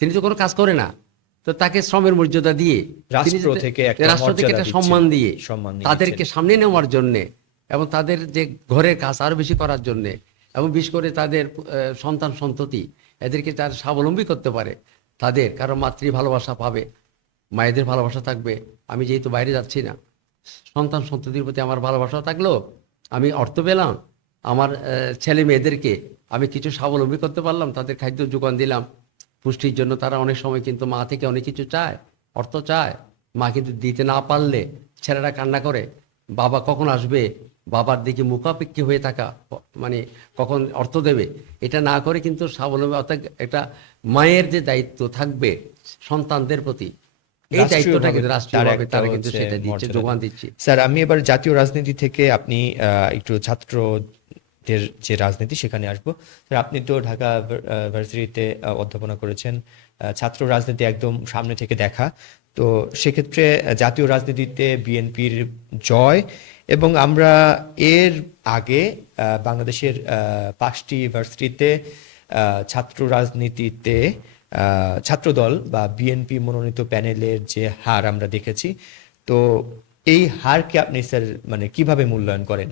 তিনি তো কোনো কাজ করে না, তো তাকে শ্রমের মর্যাদা দিয়ে, রাষ্ট্র থেকে একটা সম্মান দিয়ে তাদেরকে সামনে নেওয়ার জন্যে এবং তাদের যে ঘরের কাজ আরো বেশি করার জন্যে এবং বিশেষ করে তাদের সন্তান সন্ততি এদেরকে তার স্বাবলম্বী করতে পারে, তাদের কারো মাতৃ ভালোবাসা পাবে, মায়েদের ভালোবাসা থাকবে। আমি যেহেতু বাইরে যাচ্ছি না, সন্তান সন্ততির প্রতি আমার ভালোবাসা থাকলো, আমি অর্থ পেলাম, আমার ছেলে মেয়েদেরকে আমি কিছু স্বাবলম্বী করতে পারলাম, তাদের খাদ্য যোগান দিলাম পুষ্টির জন্য। তারা অনেক সময় কিন্তু মা থেকে অনেক কিছু চায়, অর্থ চায়, মা কিন্তু দিতে না পারলে ছেলেরা কান্না করে, বাবা কখন আসবে, বাবার দিকে মুখাপেক্ষী হয়ে থাকা, মানে কখন অর্থ দেবে, এটা না করে কিন্তু স্বাবলম্বী, অর্থাৎ একটা মায়ের যে দায়িত্ব থাকবে সন্তানদের প্রতি, এই দায়িত্বটা কিন্তু রাষ্ট্রীয়ভাবে তারা কিন্তু সেটা দিচ্ছে, যোগান দিচ্ছে। স্যার, আমি এবার জাতীয় রাজনীতি থেকে আপনি একটু ছাত্রদের যে রাজনীতি সেখানে আসবো। স্যার, আপনি তো ঢাকা ভার্সিটিতে অধ্যাপনা করেছেন, ছাত্র রাজনীতি একদম সামনে থেকে দেখা, তো সেক্ষেত্রে জাতীয় রাজনীতিতে বিএনপির জয় এবং আমরা এর আগে বাংলাদেশের 5টি ইউনিভার্সিটিতে ছাত্র রাজনীতিতে ছাত্রদল বা বিএনপি মনোনীত প্যানেলের যে হার আমরা দেখেছি, তো এই হারকে আপনি স্যার মানে কিভাবে মূল্যায়ন করেন?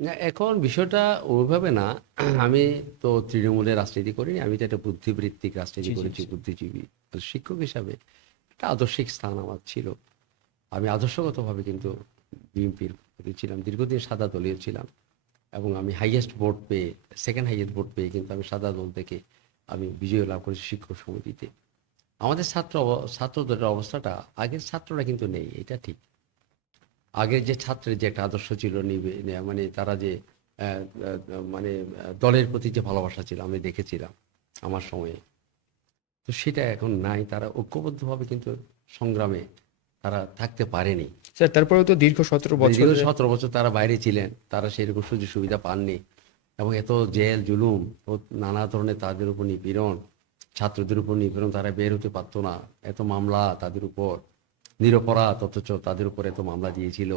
না, এখন বিষয়টা ওইভাবে না। আমি তো তৃণমূলে রাজনীতি করিনি, আমি তো একটা বুদ্ধিবৃত্তিক রাজনীতি জি জি করেছি, জি। বুদ্ধিজীবী। তো শিক্ষক হিসাবে একটা আদর্শিক স্থান আমার ছিল। আমি আদর্শগতভাবে কিন্তু বিএনপির প্রতি ছিলাম, দীর্ঘদিন সাদা দলীয় ছিলাম। এবং আমি হাইয়েস্ট ভোট পেয়ে, সেকেন্ড হাইয়েস্ট ভোট পেয়ে কিন্তু আমি সাদা দল থেকে আমি বিজয় লাভ করেছি শিক্ষক সমিতিতে। আমাদের ছাত্রদের অবস্থাটা, আগের ছাত্ররা কিন্তু নেই, এটা ঠিক। আগের যে ছাত্রের যে একটা আদর্শ ছিল, মানে তারা যে মানে দলের প্রতি যে ভালোবাসা ছিল আমি দেখেছিলাম আমার সময়ে, তো সেটা এখন নাই। তারা ঐক্যবদ্ধভাবে কিন্তু সংগ্রামে তারা থাকতে পারেনি। স্যার তারপরেও তো দীর্ঘ 17 বছর। দীর্ঘ 17 বছর তারা বাইরে ছিলেন, তারা সেরকম সুযোগ সুবিধা পাননি। এবং এত জেল জুলুম ও নানা ধরনের তাদের উপর নিপীড়ন, ছাত্রদের উপর নিপীড়ন, তারা বের হতে পারতো না, এত মামলা তাদের উপর, নিরপরাধ অথচ তাদের উপর এত মামলা দিয়েছিল।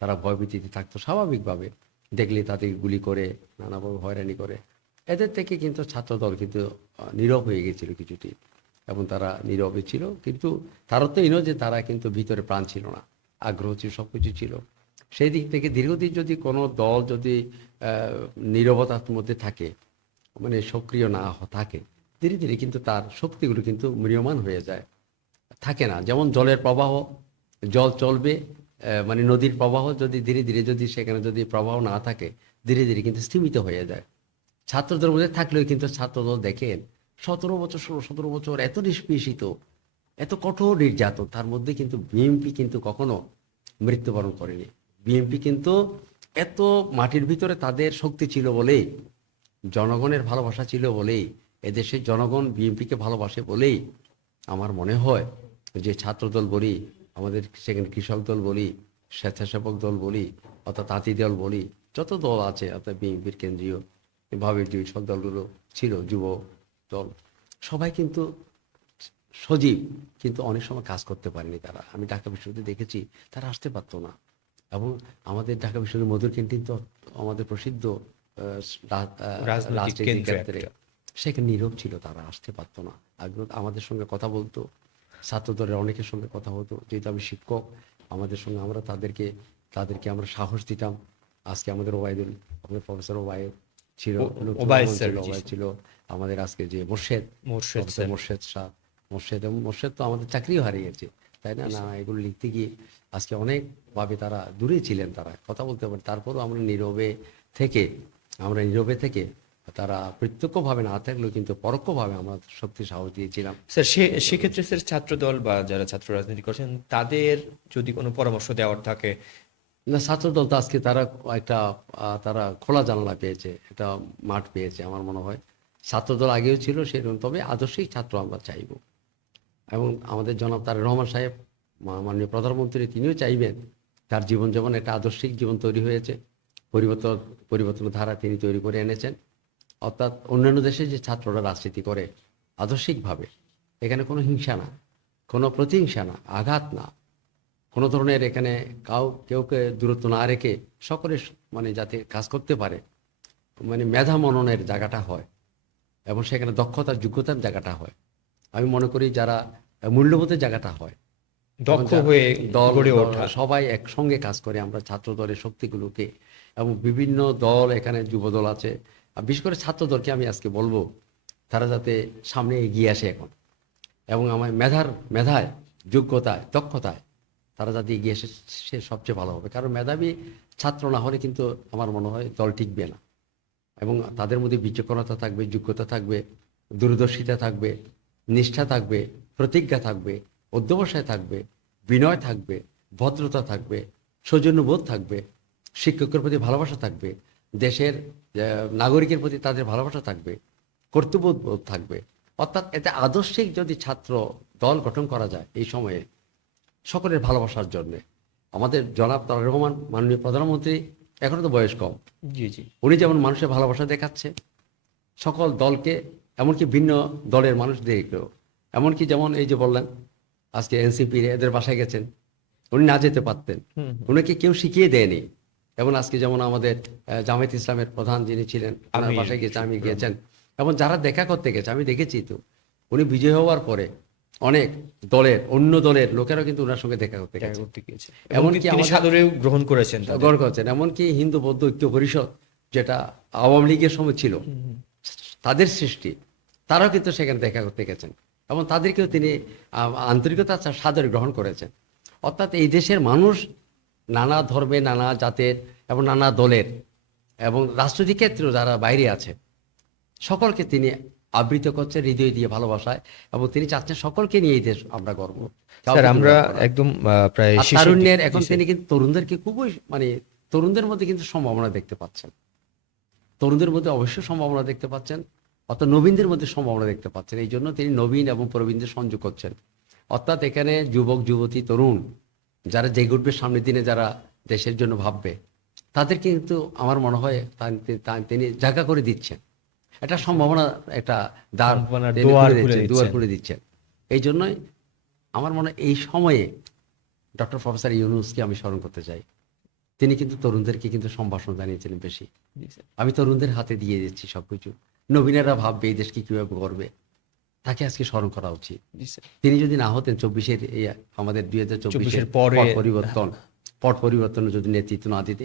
তারা ভয়ভীতিতে থাকতো স্বাভাবিকভাবে, দেখলে তাদের গুলি করে, নানাভাবে হয়রানি করে। এদের থেকে কিন্তু ছাত্রদল কিন্তু নীরব হয়ে গেছিল কিছুটি, এবং তারা নীরবে ছিল। কিন্তু তারা তো ইনো যে তারা কিন্তু ভিতরে প্রাণ ছিল না, আগ্রহ ছিল, সব কিছু ছিল। সেই দিক থেকে দীর্ঘদিন যদি কোনো দল যদি নীরবতার মধ্যে থাকে, মানে সক্রিয় না থাকে, ধীরে ধীরে কিন্তু তার শক্তিগুলো কিন্তু ম্রিয়মাণ হয়ে যায়, থাকে না। যেমন জলের প্রবাহ, জল চলবে, মানে নদীর প্রবাহ যদি ধীরে ধীরে যদি সেখানে যদি প্রবাহ না থাকে, ধীরে ধীরে কিন্তু স্তীমিত হয়ে যায়। ছাত্রদের মধ্যে থাকলেও কিন্তু ছাত্রদল দেখেন 17 বছর, 16-17 বছর এত নিষ্পেষিত, এত কঠোর নির্যাতন, তার মধ্যে কিন্তু বিএনপি কিন্তু কখনো মৃত্যুবরণ করেনি। বিএনপি কিন্তু এত মাটির ভিতরে তাদের শক্তি ছিল বলেই, জনগণের ভালোবাসা ছিল বলেই, এদেশের জনগণ বিএনপিকে ভালোবাসে বলেই আমার মনে হয় যে ছাত্রদল বলি, আমাদের সেখানে কৃষক দল বলি, স্বেচ্ছাসেবক দল বলি, অর্থাৎ তাঁতি দল বলি, যত দল আছে অর্থাৎ বিএনপির কেন্দ্রীয় ভাবে যে সব দলগুলো ছিল, যুব দল, সবাই কিন্তু সজীব, কিন্তু অনেক সময় কাজ করতে পারেনি তারা। আমি ঢাকা বিশ্ববিদ্যালয়ে দেখেছি তারা আসতে পারতো না। এবং আমাদের ঢাকা বিশ্ববিদ্যালয়ের মধুর ক্যান্টিন তো আমাদের প্রসিদ্ধ রাজনৈতিক রাজনীতির কেন্দ্র ক্ষেত্রে, একটা। সেখানে নীরব ছিল, তারা আসতে পারতো না। আগ্রহ আমাদের সঙ্গে কথা বলতো, ছাত্রদলের অনেকের সঙ্গে কথা হতো, যেহেতু আমি শিক্ষক, আমাদের সঙ্গে আমরা তাদেরকে আমরা সাহস দিতাম। আজকে আমাদের ওবায়দুল, আমাদের প্রফেসর ওবায়দ ছিল, লুৎফর ওবায়দ রহমান স্যার, ছিল, জি ওবায়দ স্যার। ছিল, আমাদের আজকে যে মোর্শেদ, মোর্শেদ প্রফেসর স্যার। মোর্শেদ শাহ, মোর্শেদ, এবং মোর্শেদ তো আমাদের চাকরিও হারিয়েছে, তাই না? জি না, স্যার। এগুলো লিখতে গিয়ে আজকে অনেকভাবে তারা দূরে ছিলেন, তারা কথা বলতে পারে, তারপরও থেকে আমরা নীরবে থেকে তারা প্রত্যক্ষভাবে না থাকলেও কিন্তু পরোক্ষভাবে আমরা শক্তি সাহস দিয়েছিলাম। স্যার সেক্ষেত্রে স্যার ছাত্রদল বা যারা ছাত্র রাজনীতি করছেন তাদের যদি কোনো পরামর্শ দেওয়ার থাকে। না, ছাত্রদল তো আজকে তারা একটা তারা খোলা জানালা পেয়েছে, একটা মাঠ পেয়েছে আমার মনে হয়। ছাত্রদল আগেও ছিল সেরকম, তবে আদর্শিক ছাত্র আমরা চাইব। এবং আমাদের জনাব তারেক রহমান সাহেব, মাননীয় প্রধানমন্ত্রী, তিনিও চাইবেন তার জীবন যেমন একটা আদর্শিক জীবন তৈরি হয়েছে, পরিবর্তন পরিবর্তনের ধারা তিনি তৈরি করে এনেছেন। অর্থাৎ অন্যান্য দেশে যে ছাত্ররা রাজনীতি করে আদর্শিকভাবে, এখানে কোনো হিংসা না, কোনো প্রতিহিংসা না, আঘাত না, কোনো ধরনের এখানে কেউকে দূরত্ব না রেখে সকলে মানে যাতে কাজ করতে পারে, মানে মেধা মননের জায়গাটা হয়, এবং সেখানে দক্ষতার যোগ্যতার জায়গাটা হয়। আমি মনে করি যারা মূল্যবোধের জায়গাটা হয়, এবং দক্ষ যারা হয়ে দল গড়ে দল ওঠা। সবাই একসঙ্গে কাজ করে, আমরা ছাত্র দলের শক্তিগুলোকে, এবং বিভিন্ন দল, এখানে যুব দল আছে, আর বিশেষ করে ছাত্র দলকে আমি আজকে বলবো তারা যাতে সামনে এগিয়ে আসে এখন, এবং আমার মেধায়, যোগ্যতায়, দক্ষতায় তারা যাতে এগিয়ে আসে, সে সবচেয়ে ভালো হবে। কারণ মেধাবী ছাত্র না হলে কিন্তু আমার মনে হয় দল টিকবে না। এবং তাদের মধ্যে বিচক্ষণতা থাকবে, যোগ্যতা থাকবে, দূরদর্শিতা থাকবে, নিষ্ঠা থাকবে, প্রতিজ্ঞা থাকবে, অধ্যবসায় থাকবে, বিনয় থাকবে, ভদ্রতা থাকবে, সৌজন্যবোধ থাকবে, শিক্ষকের প্রতি ভালোবাসা থাকবে, দেশের নাগরিকের প্রতি তাদের ভালোবাসা থাকবে, কর্তব্যবোধ থাকবে। অর্থাৎ এতে আদর্শিক যদি ছাত্র দল গঠন করা যায় এই সময়ে সকলের ভালোবাসার জন্যে, আমাদের জনাব তারেক রহমান মাননীয় প্রধানমন্ত্রী, এখনো তো বয়স কম, জি জি। উনি যেমন মানুষের ভালোবাসা দেখাচ্ছে সকল দলকে, এমনকি ভিন্ন দলের মানুষদেরকেও, এমনকি যেমন এই যে বললেন আজকে এনসিপি এদের বাসায় গেছেন, উনি না যেতে পারতেন, হুম হুম। উনাকে কেউ শিখিয়ে দেয়নি, এবং আজকে যেমন আমাদের জামায়াত ইসলামের প্রধান যিনি ছিলেন ওনার আমির বাসায় গেছে, আমি শফিকুর গিয়েছেন, এবং যারা দেখা করতে গেছে আমি দেখেছি তো, উনি বিজয় হওয়ার পরে অনেক অন্য দলের লোকেরাও কিন্তু ওনার সঙ্গে দেখা করতে দেখা গেছে। করতে গিয়েছে এবং এমনকি তিনি আমাদের সাদরেও গ্রহণ করেছেন তাদের। গড় করছেন, এমনকি হিন্দু বৌদ্ধ ঐক্য পরিষদ যেটা আওয়ামী লীগের সময় ছিল, তাদের সৃষ্টি, তারাও কিন্তু সেখানে দেখা করতে গেছেন এবং তাদেরকেও তিনি আন্তরিকতা সাদরে গ্রহণ করেছেন। অর্থাৎ এই দেশের মানুষ নানা ধর্মের, নানা জাতের এবং নানা দলের এবং রাজনৈতিক ক্ষেত্রেও যারা বাইরে আছে সকলকে তিনি আবৃত করছেন হৃদয় দিয়ে ভালোবাসায়, এবং তিনি চাচ্ছেন সকলকে নিয়ে এই দেশ আমরা গর্ব। স্যার কাউকে আমরা দূরে রাখবো না। একদম প্রায় আর শেষের তারুণ্যের দিকে। এখন জি, স্যার। তিনি কিন্তু তরুণদেরকে খুবই মানে তরুণদের মধ্যে কিন্তু সম্ভাবনা দেখতে পাচ্ছেন, তরুণদের মধ্যে অবশ্যই সম্ভাবনা দেখতে পাচ্ছেন, অর্থাৎ নবীনদের মধ্যে সম্ভাবনা দেখতে পাচ্ছেন। এই জন্য তিনি নবীন এবং প্রবীণদের সংযোগ করছেন। অর্থাৎ এখানে যুবক যুবতী তরুণ যারা জেগে উঠবে সামনের দিনে, যারা দেশের জন্য ভাববে, তাদেরকে কিন্তু আমার মনে হয় তিনি জায়গা করে দিচ্ছেন, একটা সম্ভাবনা, একটা দ্বার সম্ভাবনার তিনি দুয়ার খুলে খুলে দিচ্ছেন, দুয়ার দিচ্ছেন। খুলে দিচ্ছেন। এই জন্যই আমার মনে হয় এই সময়ে ডক্টর প্রফেসর ইউনূসকে আমি স্মরণ করতে চাই। তিনি কিন্তু তরুণদেরকে কিন্তু সম্ভাষণ জানিয়েছিলেন বেশি। জি, স্যার। আমি তরুণদের হাতে দিয়ে দিচ্ছি সবকিছু, নবীনেরা ভাববে এই দেশকে কিভাবে করবে, তাকে আজকে স্মরণ করা উচিত। জি, স্যার। তিনি যদি না হতেন 24-এর এই আমাদের 2024-এর পরে পট পরিবর্তন যদি নেতৃত্ব না দিতে,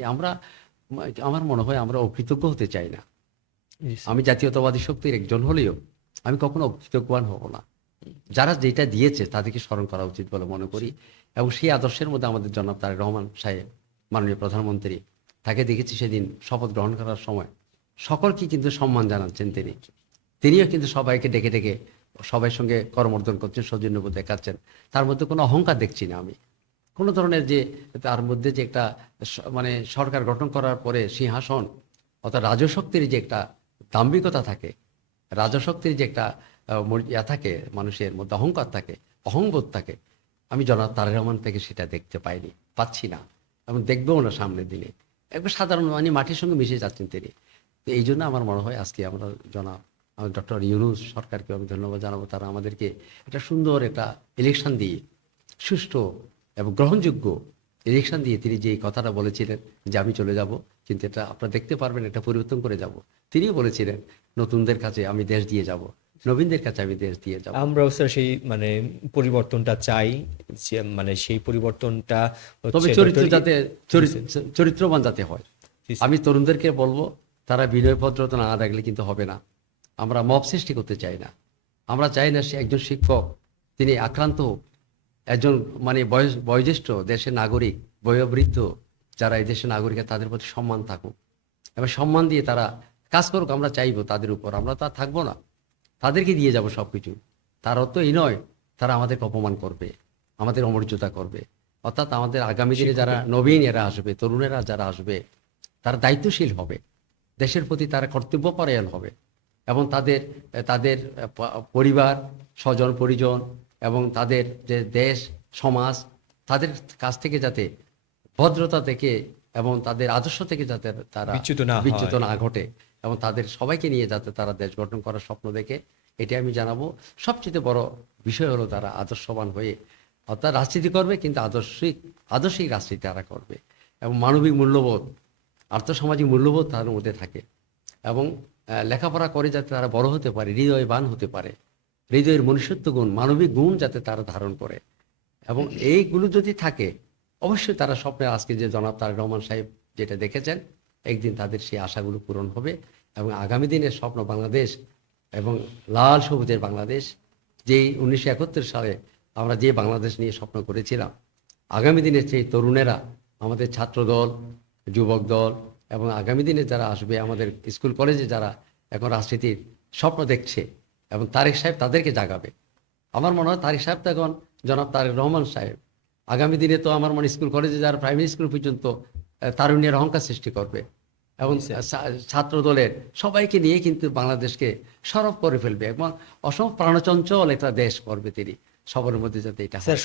আমার মনে হয় আমরা অকৃতজ্ঞ হতে চাই না। জি, স্যার। আমি জাতীয়তাবাদী শক্তির একজন হলেও আমি কখনো অকৃতজ্ঞবান হব না। যারা যেটা দিয়েছে তাদেরকে স্মরণ করা উচিত বলে মনে করি, এবং সেই আদর্শের মধ্যে আমাদের জনাব তারেক রহমান সাহেব, মাননীয় প্রধানমন্ত্রী, তাকে দেখেছি সেদিন শপথ গ্রহণ করার সময় সকলকে কিন্তু সম্মান জানাচ্ছেন তিনি। তিনিও কিন্তু সবাইকে ডেকে ডেকে সবাই সঙ্গে করমর্দন করছেন, সৌজন্যবোধ দেখাচ্ছেন। তার মধ্যে কোনো অহংকার দেখছি না আমি, কোনো ধরনের যে তার মধ্যে যে একটা মানে সরকার গঠন করার পরে সিংহাসন, অর্থাৎ রাজশক্তির যে একটা দাম্ভিকতা থাকে, রাজশক্তির যে একটা ইয়া থাকে, মানুষের মধ্যে অহংকার থাকে, অহংবোধ থাকে, আমি জনাব তারেক রহমান থেকে সেটা দেখতে পাইনি, পাচ্ছি না, এবং দেখবেও না সামনের দিনে। একবার সাধারণ মানে মাটির সঙ্গে মিশে যাচ্ছেন তিনি। তো এই জন্য আমার মনে হয় আজকে আমরা জনাব ডক্টর ইউনূস সরকারকে আমি ধন্যবাদ জানাবো। তারা আমাদেরকে একটা সুন্দর একটা ইলেকশন দিয়ে, সুষ্ঠু এবং গ্রহণযোগ্য ইলেকশন দিয়ে তিনি যে কথাটা বলেছিলেন যে আমি চলে যাব, কিন্তু এটা আপনারা দেখতে পারবেন, এটা পরিবর্তন করে যাব। তিনিও বলেছিলেন নতুনদের কাছে আমি দেশ দিয়ে যাব, নবীনদের কাছে আমি দেশ দিয়ে যাব। আমরাও স্যার সেই মানে পরিবর্তনটা চাই, যে মানে সেই পরিবর্তনটা তবে হচ্ছে চরিত্র ডক্টর যাতে চরিত্রবান যাতে হয়। জি, আমি তরুণদেরকে বলবো তারা বিনয় ভদ্রতা না রাখলে কিন্তু হবে না। আমরা মব সৃষ্টি করতে চাই না। আমরা চাই না সে একজন শিক্ষক তিনি আক্রান্ত হোক, একজন মানে বয়োজ্যেষ্ঠ দেশের নাগরিক, বয়োবৃদ্ধ যারা এই দেশের নাগরিক তাদের প্রতি সম্মান থাকুক, এবং সম্মান দিয়ে তারা কাজ করুক। আমরা চাইবো তাদের উপর, আমরা তো আর থাকবো না, তাদেরকে দিয়ে যাব সব কিছু। তার অর্থ এই নয় তারা আমাদেরকে অপমান করবে, আমাদের অমর্যাদা করবে। অর্থাৎ আমাদের আগামী দিনে যারা নবীন এরা আসবে, তরুণেরা যারা আসবে, তারা দায়িত্বশীল হবে, দেশের প্রতি তারা কর্তব্যপরায়ণ হবে, এবং তাদের তাদের পরিবার, স্বজন পরিজন এবং তাদের যে দেশ সমাজ, তাদের কাছ থেকে যাতে ভদ্রতা থেকে এবং তাদের আদর্শ থেকে যাতে তারা বিচ্যুত না ঘটে, এবং তাদের সবাইকে নিয়ে যাতে তারা দেশ গঠন করার স্বপ্ন দেখে, এটা আমি জানাবো। সবচেয়ে বড় বিষয় হলো তারা আদর্শবান হয়ে, অর্থাৎ রাজনীতি করবে কিন্তু আদর্শিক রাজনীতি তারা করবে, এবং মানবিক মূল্যবোধ, আর্থসামাজিক মূল্যবোধ তার মধ্যে থাকে, এবং লেখাপড়া করে যাতে তারা বড় হতে পারে, হৃদয়বান হতে পারে, হৃদয়ের মনুষ্যত্ব গুণ, মানবিক গুণ যাতে তারা ধারণ করে। এবং এইগুলো যদি থাকে, অবশ্যই তারা স্বপ্নে আজকে যে জনাব তারেক রহমান সাহেব যেটা দেখেছেন, একদিন তাদের সেই আশাগুলো পূরণ হবে, এবং আগামী দিনের স্বপ্ন বাংলাদেশ এবং লাল সবুজের বাংলাদেশ, যেই 1971 সালে আমরা যে বাংলাদেশ নিয়ে স্বপ্ন করেছিলাম, আগামী দিনের সেই তরুণেরা, আমাদের ছাত্র দল, যুবক দল, এবং আগামী দিনে যারা আসবে আমাদের স্কুল কলেজে যারা এখন রাজনীতির স্বপ্ন দেখছে, এবং তারেক সাহেব তাদেরকে জাগাবে। আমার মনে হয় তারেক সাহেব তো এখন জনাব তারেক রহমান সাহেব, আগামী দিনে তো আমার মনে স্কুল কলেজে যারা প্রাইমারি স্কুল পর্যন্ত তারুণ্যের অহংকার সৃষ্টি করবে, এবং ছাত্র দলের সবাইকে নিয়ে কিন্তু বাংলাদেশকে সরব করে ফেলবে, এবং অসম প্রাণচঞ্চল একটা দেশ করবে তিনি, সবার মধ্যে যাতে এটা হয়। স্যার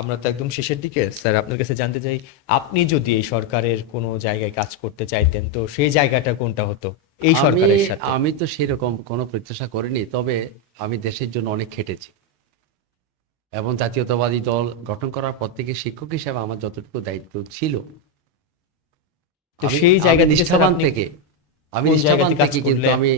আমরা তো একদম শেষের দিকে। স্যার আপনার কাছে জানতে চাই, আপনি যদি এই সরকারের কোনো জায়গায় কাজ করতে চাইতেন, তো সেই জায়গাটা কোনটা হতো এই সরকারের সাথে? আমি তো সেরকম কোনো প্রত্যাশা করিনি, তবে আমি দেশের জন্য অনেক খেটেছি, এবং জাতীয়তাবাদী দল গঠন করার পর থেকে শিক্ষক হিসেবে আমার যতটুকু দায়িত্ব ছিল, তো আমি সেই আমি জায়গা থেকে স্যার নিষ্ঠাবান আপনি থেকে আমি কোন জায়গা নিষ্ঠাবান থেকে কাজ থেকে কিন্তু করলে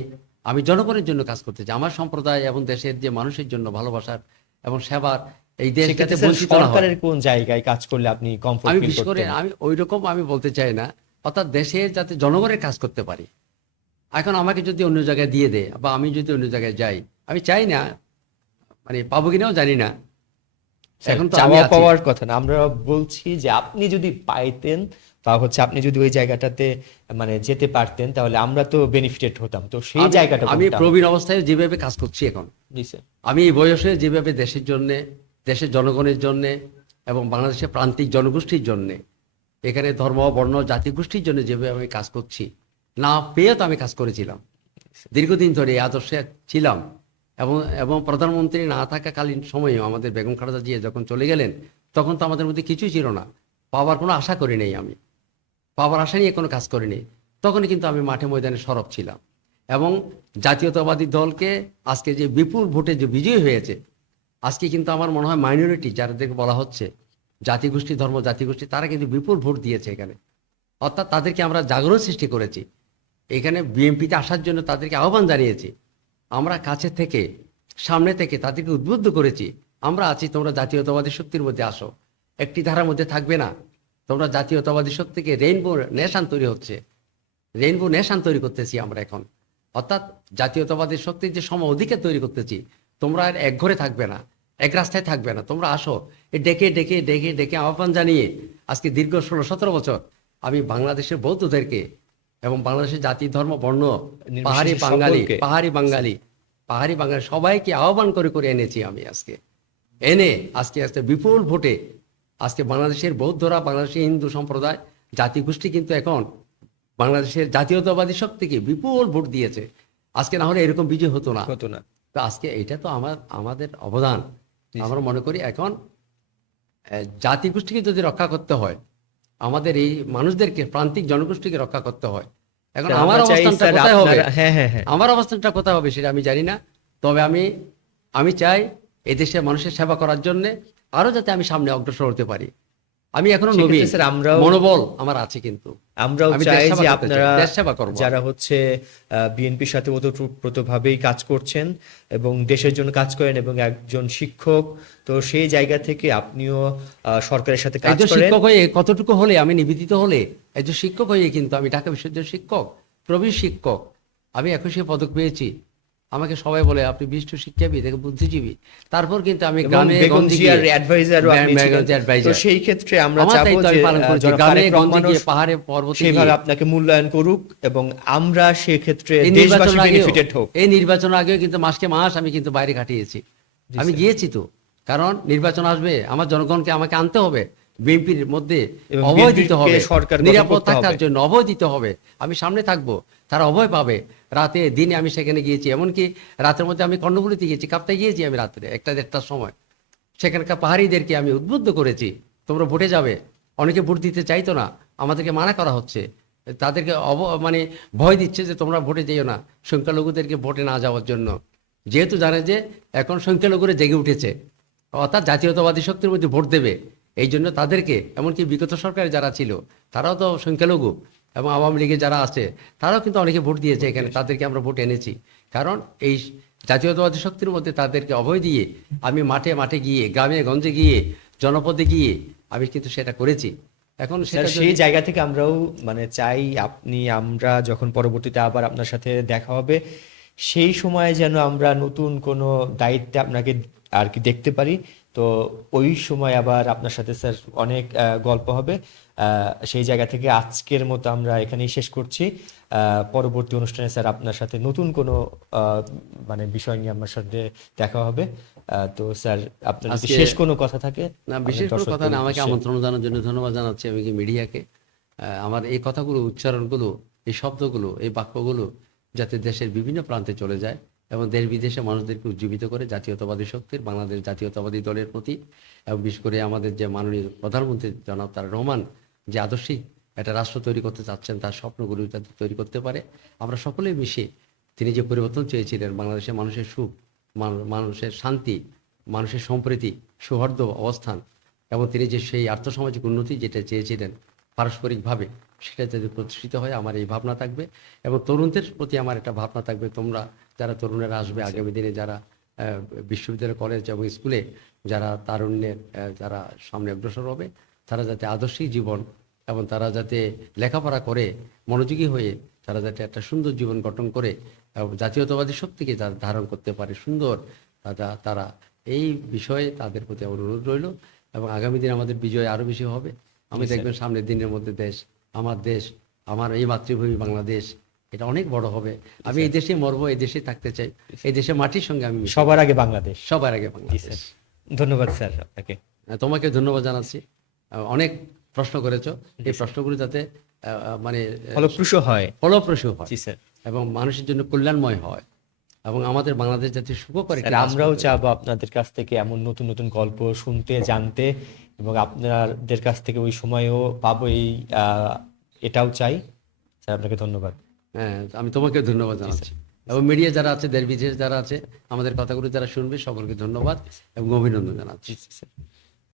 আমি জনগণের জন্য কাজ করতে চাই, আমার সম্প্রদায় এবং দেশের যে মানুষের জন্য ভালোবাসার এবং সেবার, এই দেশ যাতে সেক্ষেত্রে স্যার বঞ্চিত না হয়। সরকারের কোন জায়গায় কাজ করলে আপনি কমফোর্ট আমি ফিল বিশেষ করে করতেন? আমি ওই রকম আমি বলতে চাই না, অর্থাৎ দেশে যাতে জনগণের কাজ করতে পারি। এখন আমাকে যদি অন্য জায়গায় দিয়ে দেয় বা আমি যদি অন্য জায়গায় যাই, আমি চাই না, মানে পাবো কিনাও জানি না। স্যার এখন তো আমি চাওয়া আছি। পাওয়ার কথা না, আমরা বলছি যে আপনি যদি পাইতেন বা হচ্ছে আপনি যদি ওই জায়গাটাতে মানে যেতে পারতেন তাহলে আমরা তো বেনিফিটেড হতাম, তো সেই আমি জায়গাটা আমি কোনটা? প্রবীণ অবস্থায় যেভাবে কাজ করছি এখন, জি স্যার। আমি এই বয়সে যেভাবে দেশের জন্যে, দেশের জনগণের জন্যে এবং বাংলাদেশের প্রান্তিক জনগোষ্ঠীর জন্যে, এখানে ধর্ম বর্ণ জাতিগোষ্ঠীর জন্য যেভাবে আমি কাজ করছি, না পেয়ে তো আমি কাজ করেছিলাম দীর্ঘদিন ধরে এই আদর্শে ছিলাম। এবং এবং প্রধানমন্ত্রী না থাকাকালীন সময়েও আমাদের বেগম খালেদা জিয়া যখন চলে গেলেন, তখন তো আমাদের মধ্যে কিছুই ছিল না, পাওয়ার কোনো আশা করি নাই, আমি পাওয়ার আশা নিয়ে কোনো কাজ করিনি। তখনই কিন্তু আমি মাঠে ময়দানে সরব ছিলাম এবং জাতীয়তাবাদী দলকে আজকে যে বিপুল ভোটে যে বিজয়ী হয়েছে, আজকে কিন্তু আমার মনে হয় মাইনরিটি যাদেরকে বলা হচ্ছে জাতিগোষ্ঠী, ধর্ম জাতিগোষ্ঠী, তারা কিন্তু বিপুল ভোট দিয়েছে এখানে। অর্থাৎ তাদেরকে আমরা জাগরণ সৃষ্টি করেছি, এখানে বিএনপিতে আসার জন্য তাদেরকে আহ্বান জানিয়েছি। আমরা কাছে থেকে, সামনে থেকে তাদেরকে উদ্বুদ্ধ করেছি, আমরা আছি, তোমরা জাতীয়তাবাদী শক্তির মধ্যে আসো, একটি ধারার মধ্যে থাকবে না, তোমরা জাতীয়তাবাদী শক্তিকে রেইনবো নেশান তৈরি হচ্ছে, রেইনবো নেশান তৈরি করতেছি আমরা এখন। অর্থাৎ জাতীয়তাবাদী শক্তির যে সম অধিকার তৈরি করতেছি, তোমরা আর এক ঘরে থাকবে না, এক রাস্তায় থাকবে না, তোমরা আসো। এই ডেকে ডেকে ডেকে ডেকে আহ্বান জানিয়ে আজকে দীর্ঘ 16-17 বছর আমি বাংলাদেশের বৌদ্ধদেরকে এবং বাংলাদেশের জাতি ধর্ম বর্ণ, পাহাড়ি নির্বিশেষে বাঙালি, সকলকে। পাহাড়ি বাঙালি সবাইকে আহ্বান করে করে এনেছি আমি আজকে। এনে আজকে আজকে বিপুল ভোটে আজকে বাংলাদেশের বৌদ্ধরা, বাংলাদেশের হিন্দু সম্প্রদায় জাতিগোষ্ঠী কিন্তু এখন বাংলাদেশের জাতীয়তাবাদী শক্তিকে বিপুল ভোট দিয়েছে। আজকে না হলে এরকম বিজয় হতো না। হতো না। তো আজকে এটা তো আমাদের অবদান। জি, আমরা মনে করি এখন জাতিগোষ্ঠীকে যদি রক্ষা করতে হয়, আমাদের এই মানুষদেরকে, প্রান্তিক জনগোষ্ঠীকে রক্ষা করতে হয়। এখন স্যার আমার আমরা চাই অবস্থানটা স্যার কোথায় হবে, আপনারা, হ্যাঁ হ্যাঁ হ্যাঁ, আমার অবস্থানটা কোথায় হবে সেটা আমি জানি না। তবে আমি চাই এদেশের মানুষের সেবা করার জন্য আরো যাতে আমি সামনে অগ্রসর হতে পারি। আমি এখনো নবীন, সেক্ষেত্রে স্যার মনোবল আমার আছে, কিন্তু আমরাও আমি চাই দেশ সেবা যে করতে চাই, আপনারা দেশ সেবা করবো। যারা হচ্ছে বিএনপির সাথে ওতপ্রোতভাবেই কাজ করছেন এবং দেশের জন্য কাজ করেন এবং একজন শিক্ষক, তো সেই জায়গা থেকে আপনিও সরকারের সাথে কাজ একজন করেন। শিক্ষক হয়ে কতটুকু হলে আমি নিবেদিত হলে, একজন শিক্ষক হয়ে কিন্তু আমি ঢাকা বিশ্ববিদ্যালয়ের শিক্ষক, প্রবীণ শিক্ষক, আমি 21 পদক পেয়েছি। আমাকে সবাই বলে আপনি বিশিষ্ট শিক্ষাবিদ, বুদ্ধিজীবী। তারপর কিন্তু আমি এবং গ্রামে বেগম গঞ্জে জিয়ার গিয়ে, অ্যাডভাইজারও আপনি ছিলেন। তো অ্যাডভাইজার, সেই ক্ষেত্রে আমরা আমার চাবো দায়িত্ব যে আমি পালন করেছি, জনাব গ্রামে তারেক গঞ্জে রহমানও গিয়ে, পাহাড়ে পর্বতে সেইভাবে গিয়ে। আপনাকে মূল্যায়ন করুক এবং আমরা সেক্ষেত্রে এই দেশবাসী নির্বাচন আগেও, বেনিফিটেড হোক। এই নির্বাচন আগেও কিন্তু মাসকে মাস আমি কিন্তু বাইরে কাটিয়েছি। জি আমি স্যার। গিয়েছি তো, কারণ নির্বাচন আসবে, আমার জনগণকে আমাকে আনতে হবে, বিএনপির মধ্যে এবং অভয় দিতে বিএনপিকে হবে, সরকার গঠন নিরাপদ করতে থাকার হবে। জন্য অভয় দিতে হবে। আমি সামনে থাকবো, তারা অভয় পাবে। রাতে দিনে আমি সেখানে গিয়েছি, এমনকি রাতের মধ্যে আমি কর্ণফুলীতে গিয়েছি, কাপ্তায় গিয়েছি আমি রাত্রে 1-1:30টার সময়। সেখানকার পাহাড়িদেরকে আমি উদ্বুদ্ধ করেছি, তোমরা ভোটে যাবে। অনেকে ভোট দিতে চাইতো না, আমাদেরকে মানা করা হচ্ছে, তাদেরকে মানে ভয় দিচ্ছে যে তোমরা ভোটে যেও না, সংখ্যালঘুদেরকে ভোটে না যাওয়ার জন্য। যেহেতু জানে যে এখন সংখ্যালঘুরা জেগে উঠেছে, অর্থাৎ জাতীয়তাবাদী শক্তির মধ্যে ভোট দেবে, এই জন্য তাদেরকে, এমনকি বিগত সরকারে যারা ছিল তারাও তো সংখ্যালঘু, এবং আওয়ামী লীগে যারা আছে তারাও কিন্তু অনেকে ভোট দিয়েছে এখানে, তাদেরকে আমরা ভোট এনেছি। কারণ এই জাতীয়তাবাদী শক্তির মধ্যে তাদেরকে অভয় দিয়ে আমি মাঠে মাঠে গিয়ে, গ্রামে গঞ্জে গিয়ে, জনপদে গিয়ে আমি কিন্তু সেটা করেছি। এখন স্যার সেটা সেই জায়গা থেকে আমরাও মানে চাই আমরা যখন পরবর্তীতে আবার আপনার সাথে দেখা হবে সেই সময় যেন আমরা নতুন কোনো দায়িত্বে আপনাকে আর কি দেখতে পারি। তো ওই সময় আবার আপনার সাথে স্যার অনেক গল্প হবে। সেই জায়গা থেকে আজকের মতো আমরা এখানেই শেষ করছি। পরবর্তী অনুষ্ঠানে স্যার আপনার সাথে নতুন কোনো মানে বিষয় নিয়ে আমার সাথে দেখা হবে। তো স্যার আপনার যদি আজকে শেষ কোনো কথা থাকে না, আমাদের বিশেষ কোনো কথা দর্শকদের না, আমাকে উদ্দেশ্যে। আমন্ত্রণ জানানোর জন্য ধন্যবাদ জানাচ্ছি আমি কি মিডিয়াকে। আমার এই কথাগুলো, উচ্চারণগুলো, এই শব্দগুলো, এই বাক্যগুলো যাতে দেশের বিভিন্ন প্রান্তে চলে যায় এবং দেশ বিদেশে মানুষদেরকে উজ্জীবিত করে জাতীয়তাবাদী শক্তির, বাংলাদেশ জাতীয়তাবাদী দলের প্রতি, এবং বিশেষ করে আমাদের যে মাননীয় প্রধানমন্ত্রী জনাব তারেক রহমান যে আদর্শিক একটা রাষ্ট্র তৈরি করতে চাচ্ছেন, তার স্বপ্নগুলো যাতে তৈরি করতে পারে, আমরা সকলেই মিশে তিনি যে পরিবর্তন চেয়েছিলেন, বাংলাদেশের মানুষের সুখ, মানুষের শান্তি, মানুষের সম্প্রীতি, সৌহার্দ্য অবস্থান, এবং তিনি যে সেই আর্থসামাজিক উন্নতি যেটা চেয়েছিলেন পারস্পরিকভাবে, সেটা যদি প্রতিষ্ঠিত হয়, আমার এই ভাবনা থাকবে। এবং তরুণদের প্রতি আমার একটা ভাবনা থাকবে, তোমরা যারা তরুণেরা আসবে আগামী দিনে, যারা বিশ্ববিদ্যালয়, কলেজ এবং স্কুলে যারা তারুণ্যের যারা সামনে অগ্রসর হবে, তারা যাতে আদর্শিক জীবন এবং তারা যাতে লেখাপড়া করে মনোযোগী হয়ে তারা যাতে একটা সুন্দর জীবন গঠন করে এবং জাতীয়তাবাদী শক্তিকে তারা ধারণ করতে পারে সুন্দর, তারা এই বিষয়ে তাদের প্রতি আমার অনুরোধ রইল। এবং আগামী দিন আমাদের বিজয় আরও বেশি হবে। আমি দেখবেন সামনের দিনের মধ্যে দেশ, আমার এই মাতৃভূমি বাংলাদেশ, এটা অনেক বড় হবে। আমি এই দেশে মরবো, এই দেশে থাকতে চাই, এই দেশের মাটির সঙ্গে আমি মিশে, সবার আগে বাংলাদেশ। সবার আগে জি বাংলাদেশ। স্যার, ধন্যবাদ স্যার আপনাকে। তোমাকে ধন্যবাদ জানাচ্ছি। অনেক প্রশ্ন করেছো, এই প্রশ্নগুলো যাতে মানে ফলপ্রসূ হয়। ফলপ্রসূ হয় জি স্যার। এবং মানুষের জন্য কল্যাণময় হয় এবং আমাদের বাংলাদেশ যাতে সুখকর একটি স্যার, রাষ্ট্র আমরাও তৈরি হয়। চাবো আপনাদের কাছ থেকে এমন নতুন নতুন গল্প শুনতে, জানতে, এবং আপনাদের কাছ থেকে ওই সময়ও পাবো, এটাও চাই। স্যার, আপনাকে ধন্যবাদ। হ্যাঁ, আমি তোমাকে ধন্যবাদ জানাচ্ছি এবং মিডিয়া যারা আছে, দেশ বিদেশ যারা আছে, আমাদের কথাগুলো যারা শুনবে, সকলকে ধন্যবাদ এবং অভিনন্দন জানাচ্ছি। জি স্যার।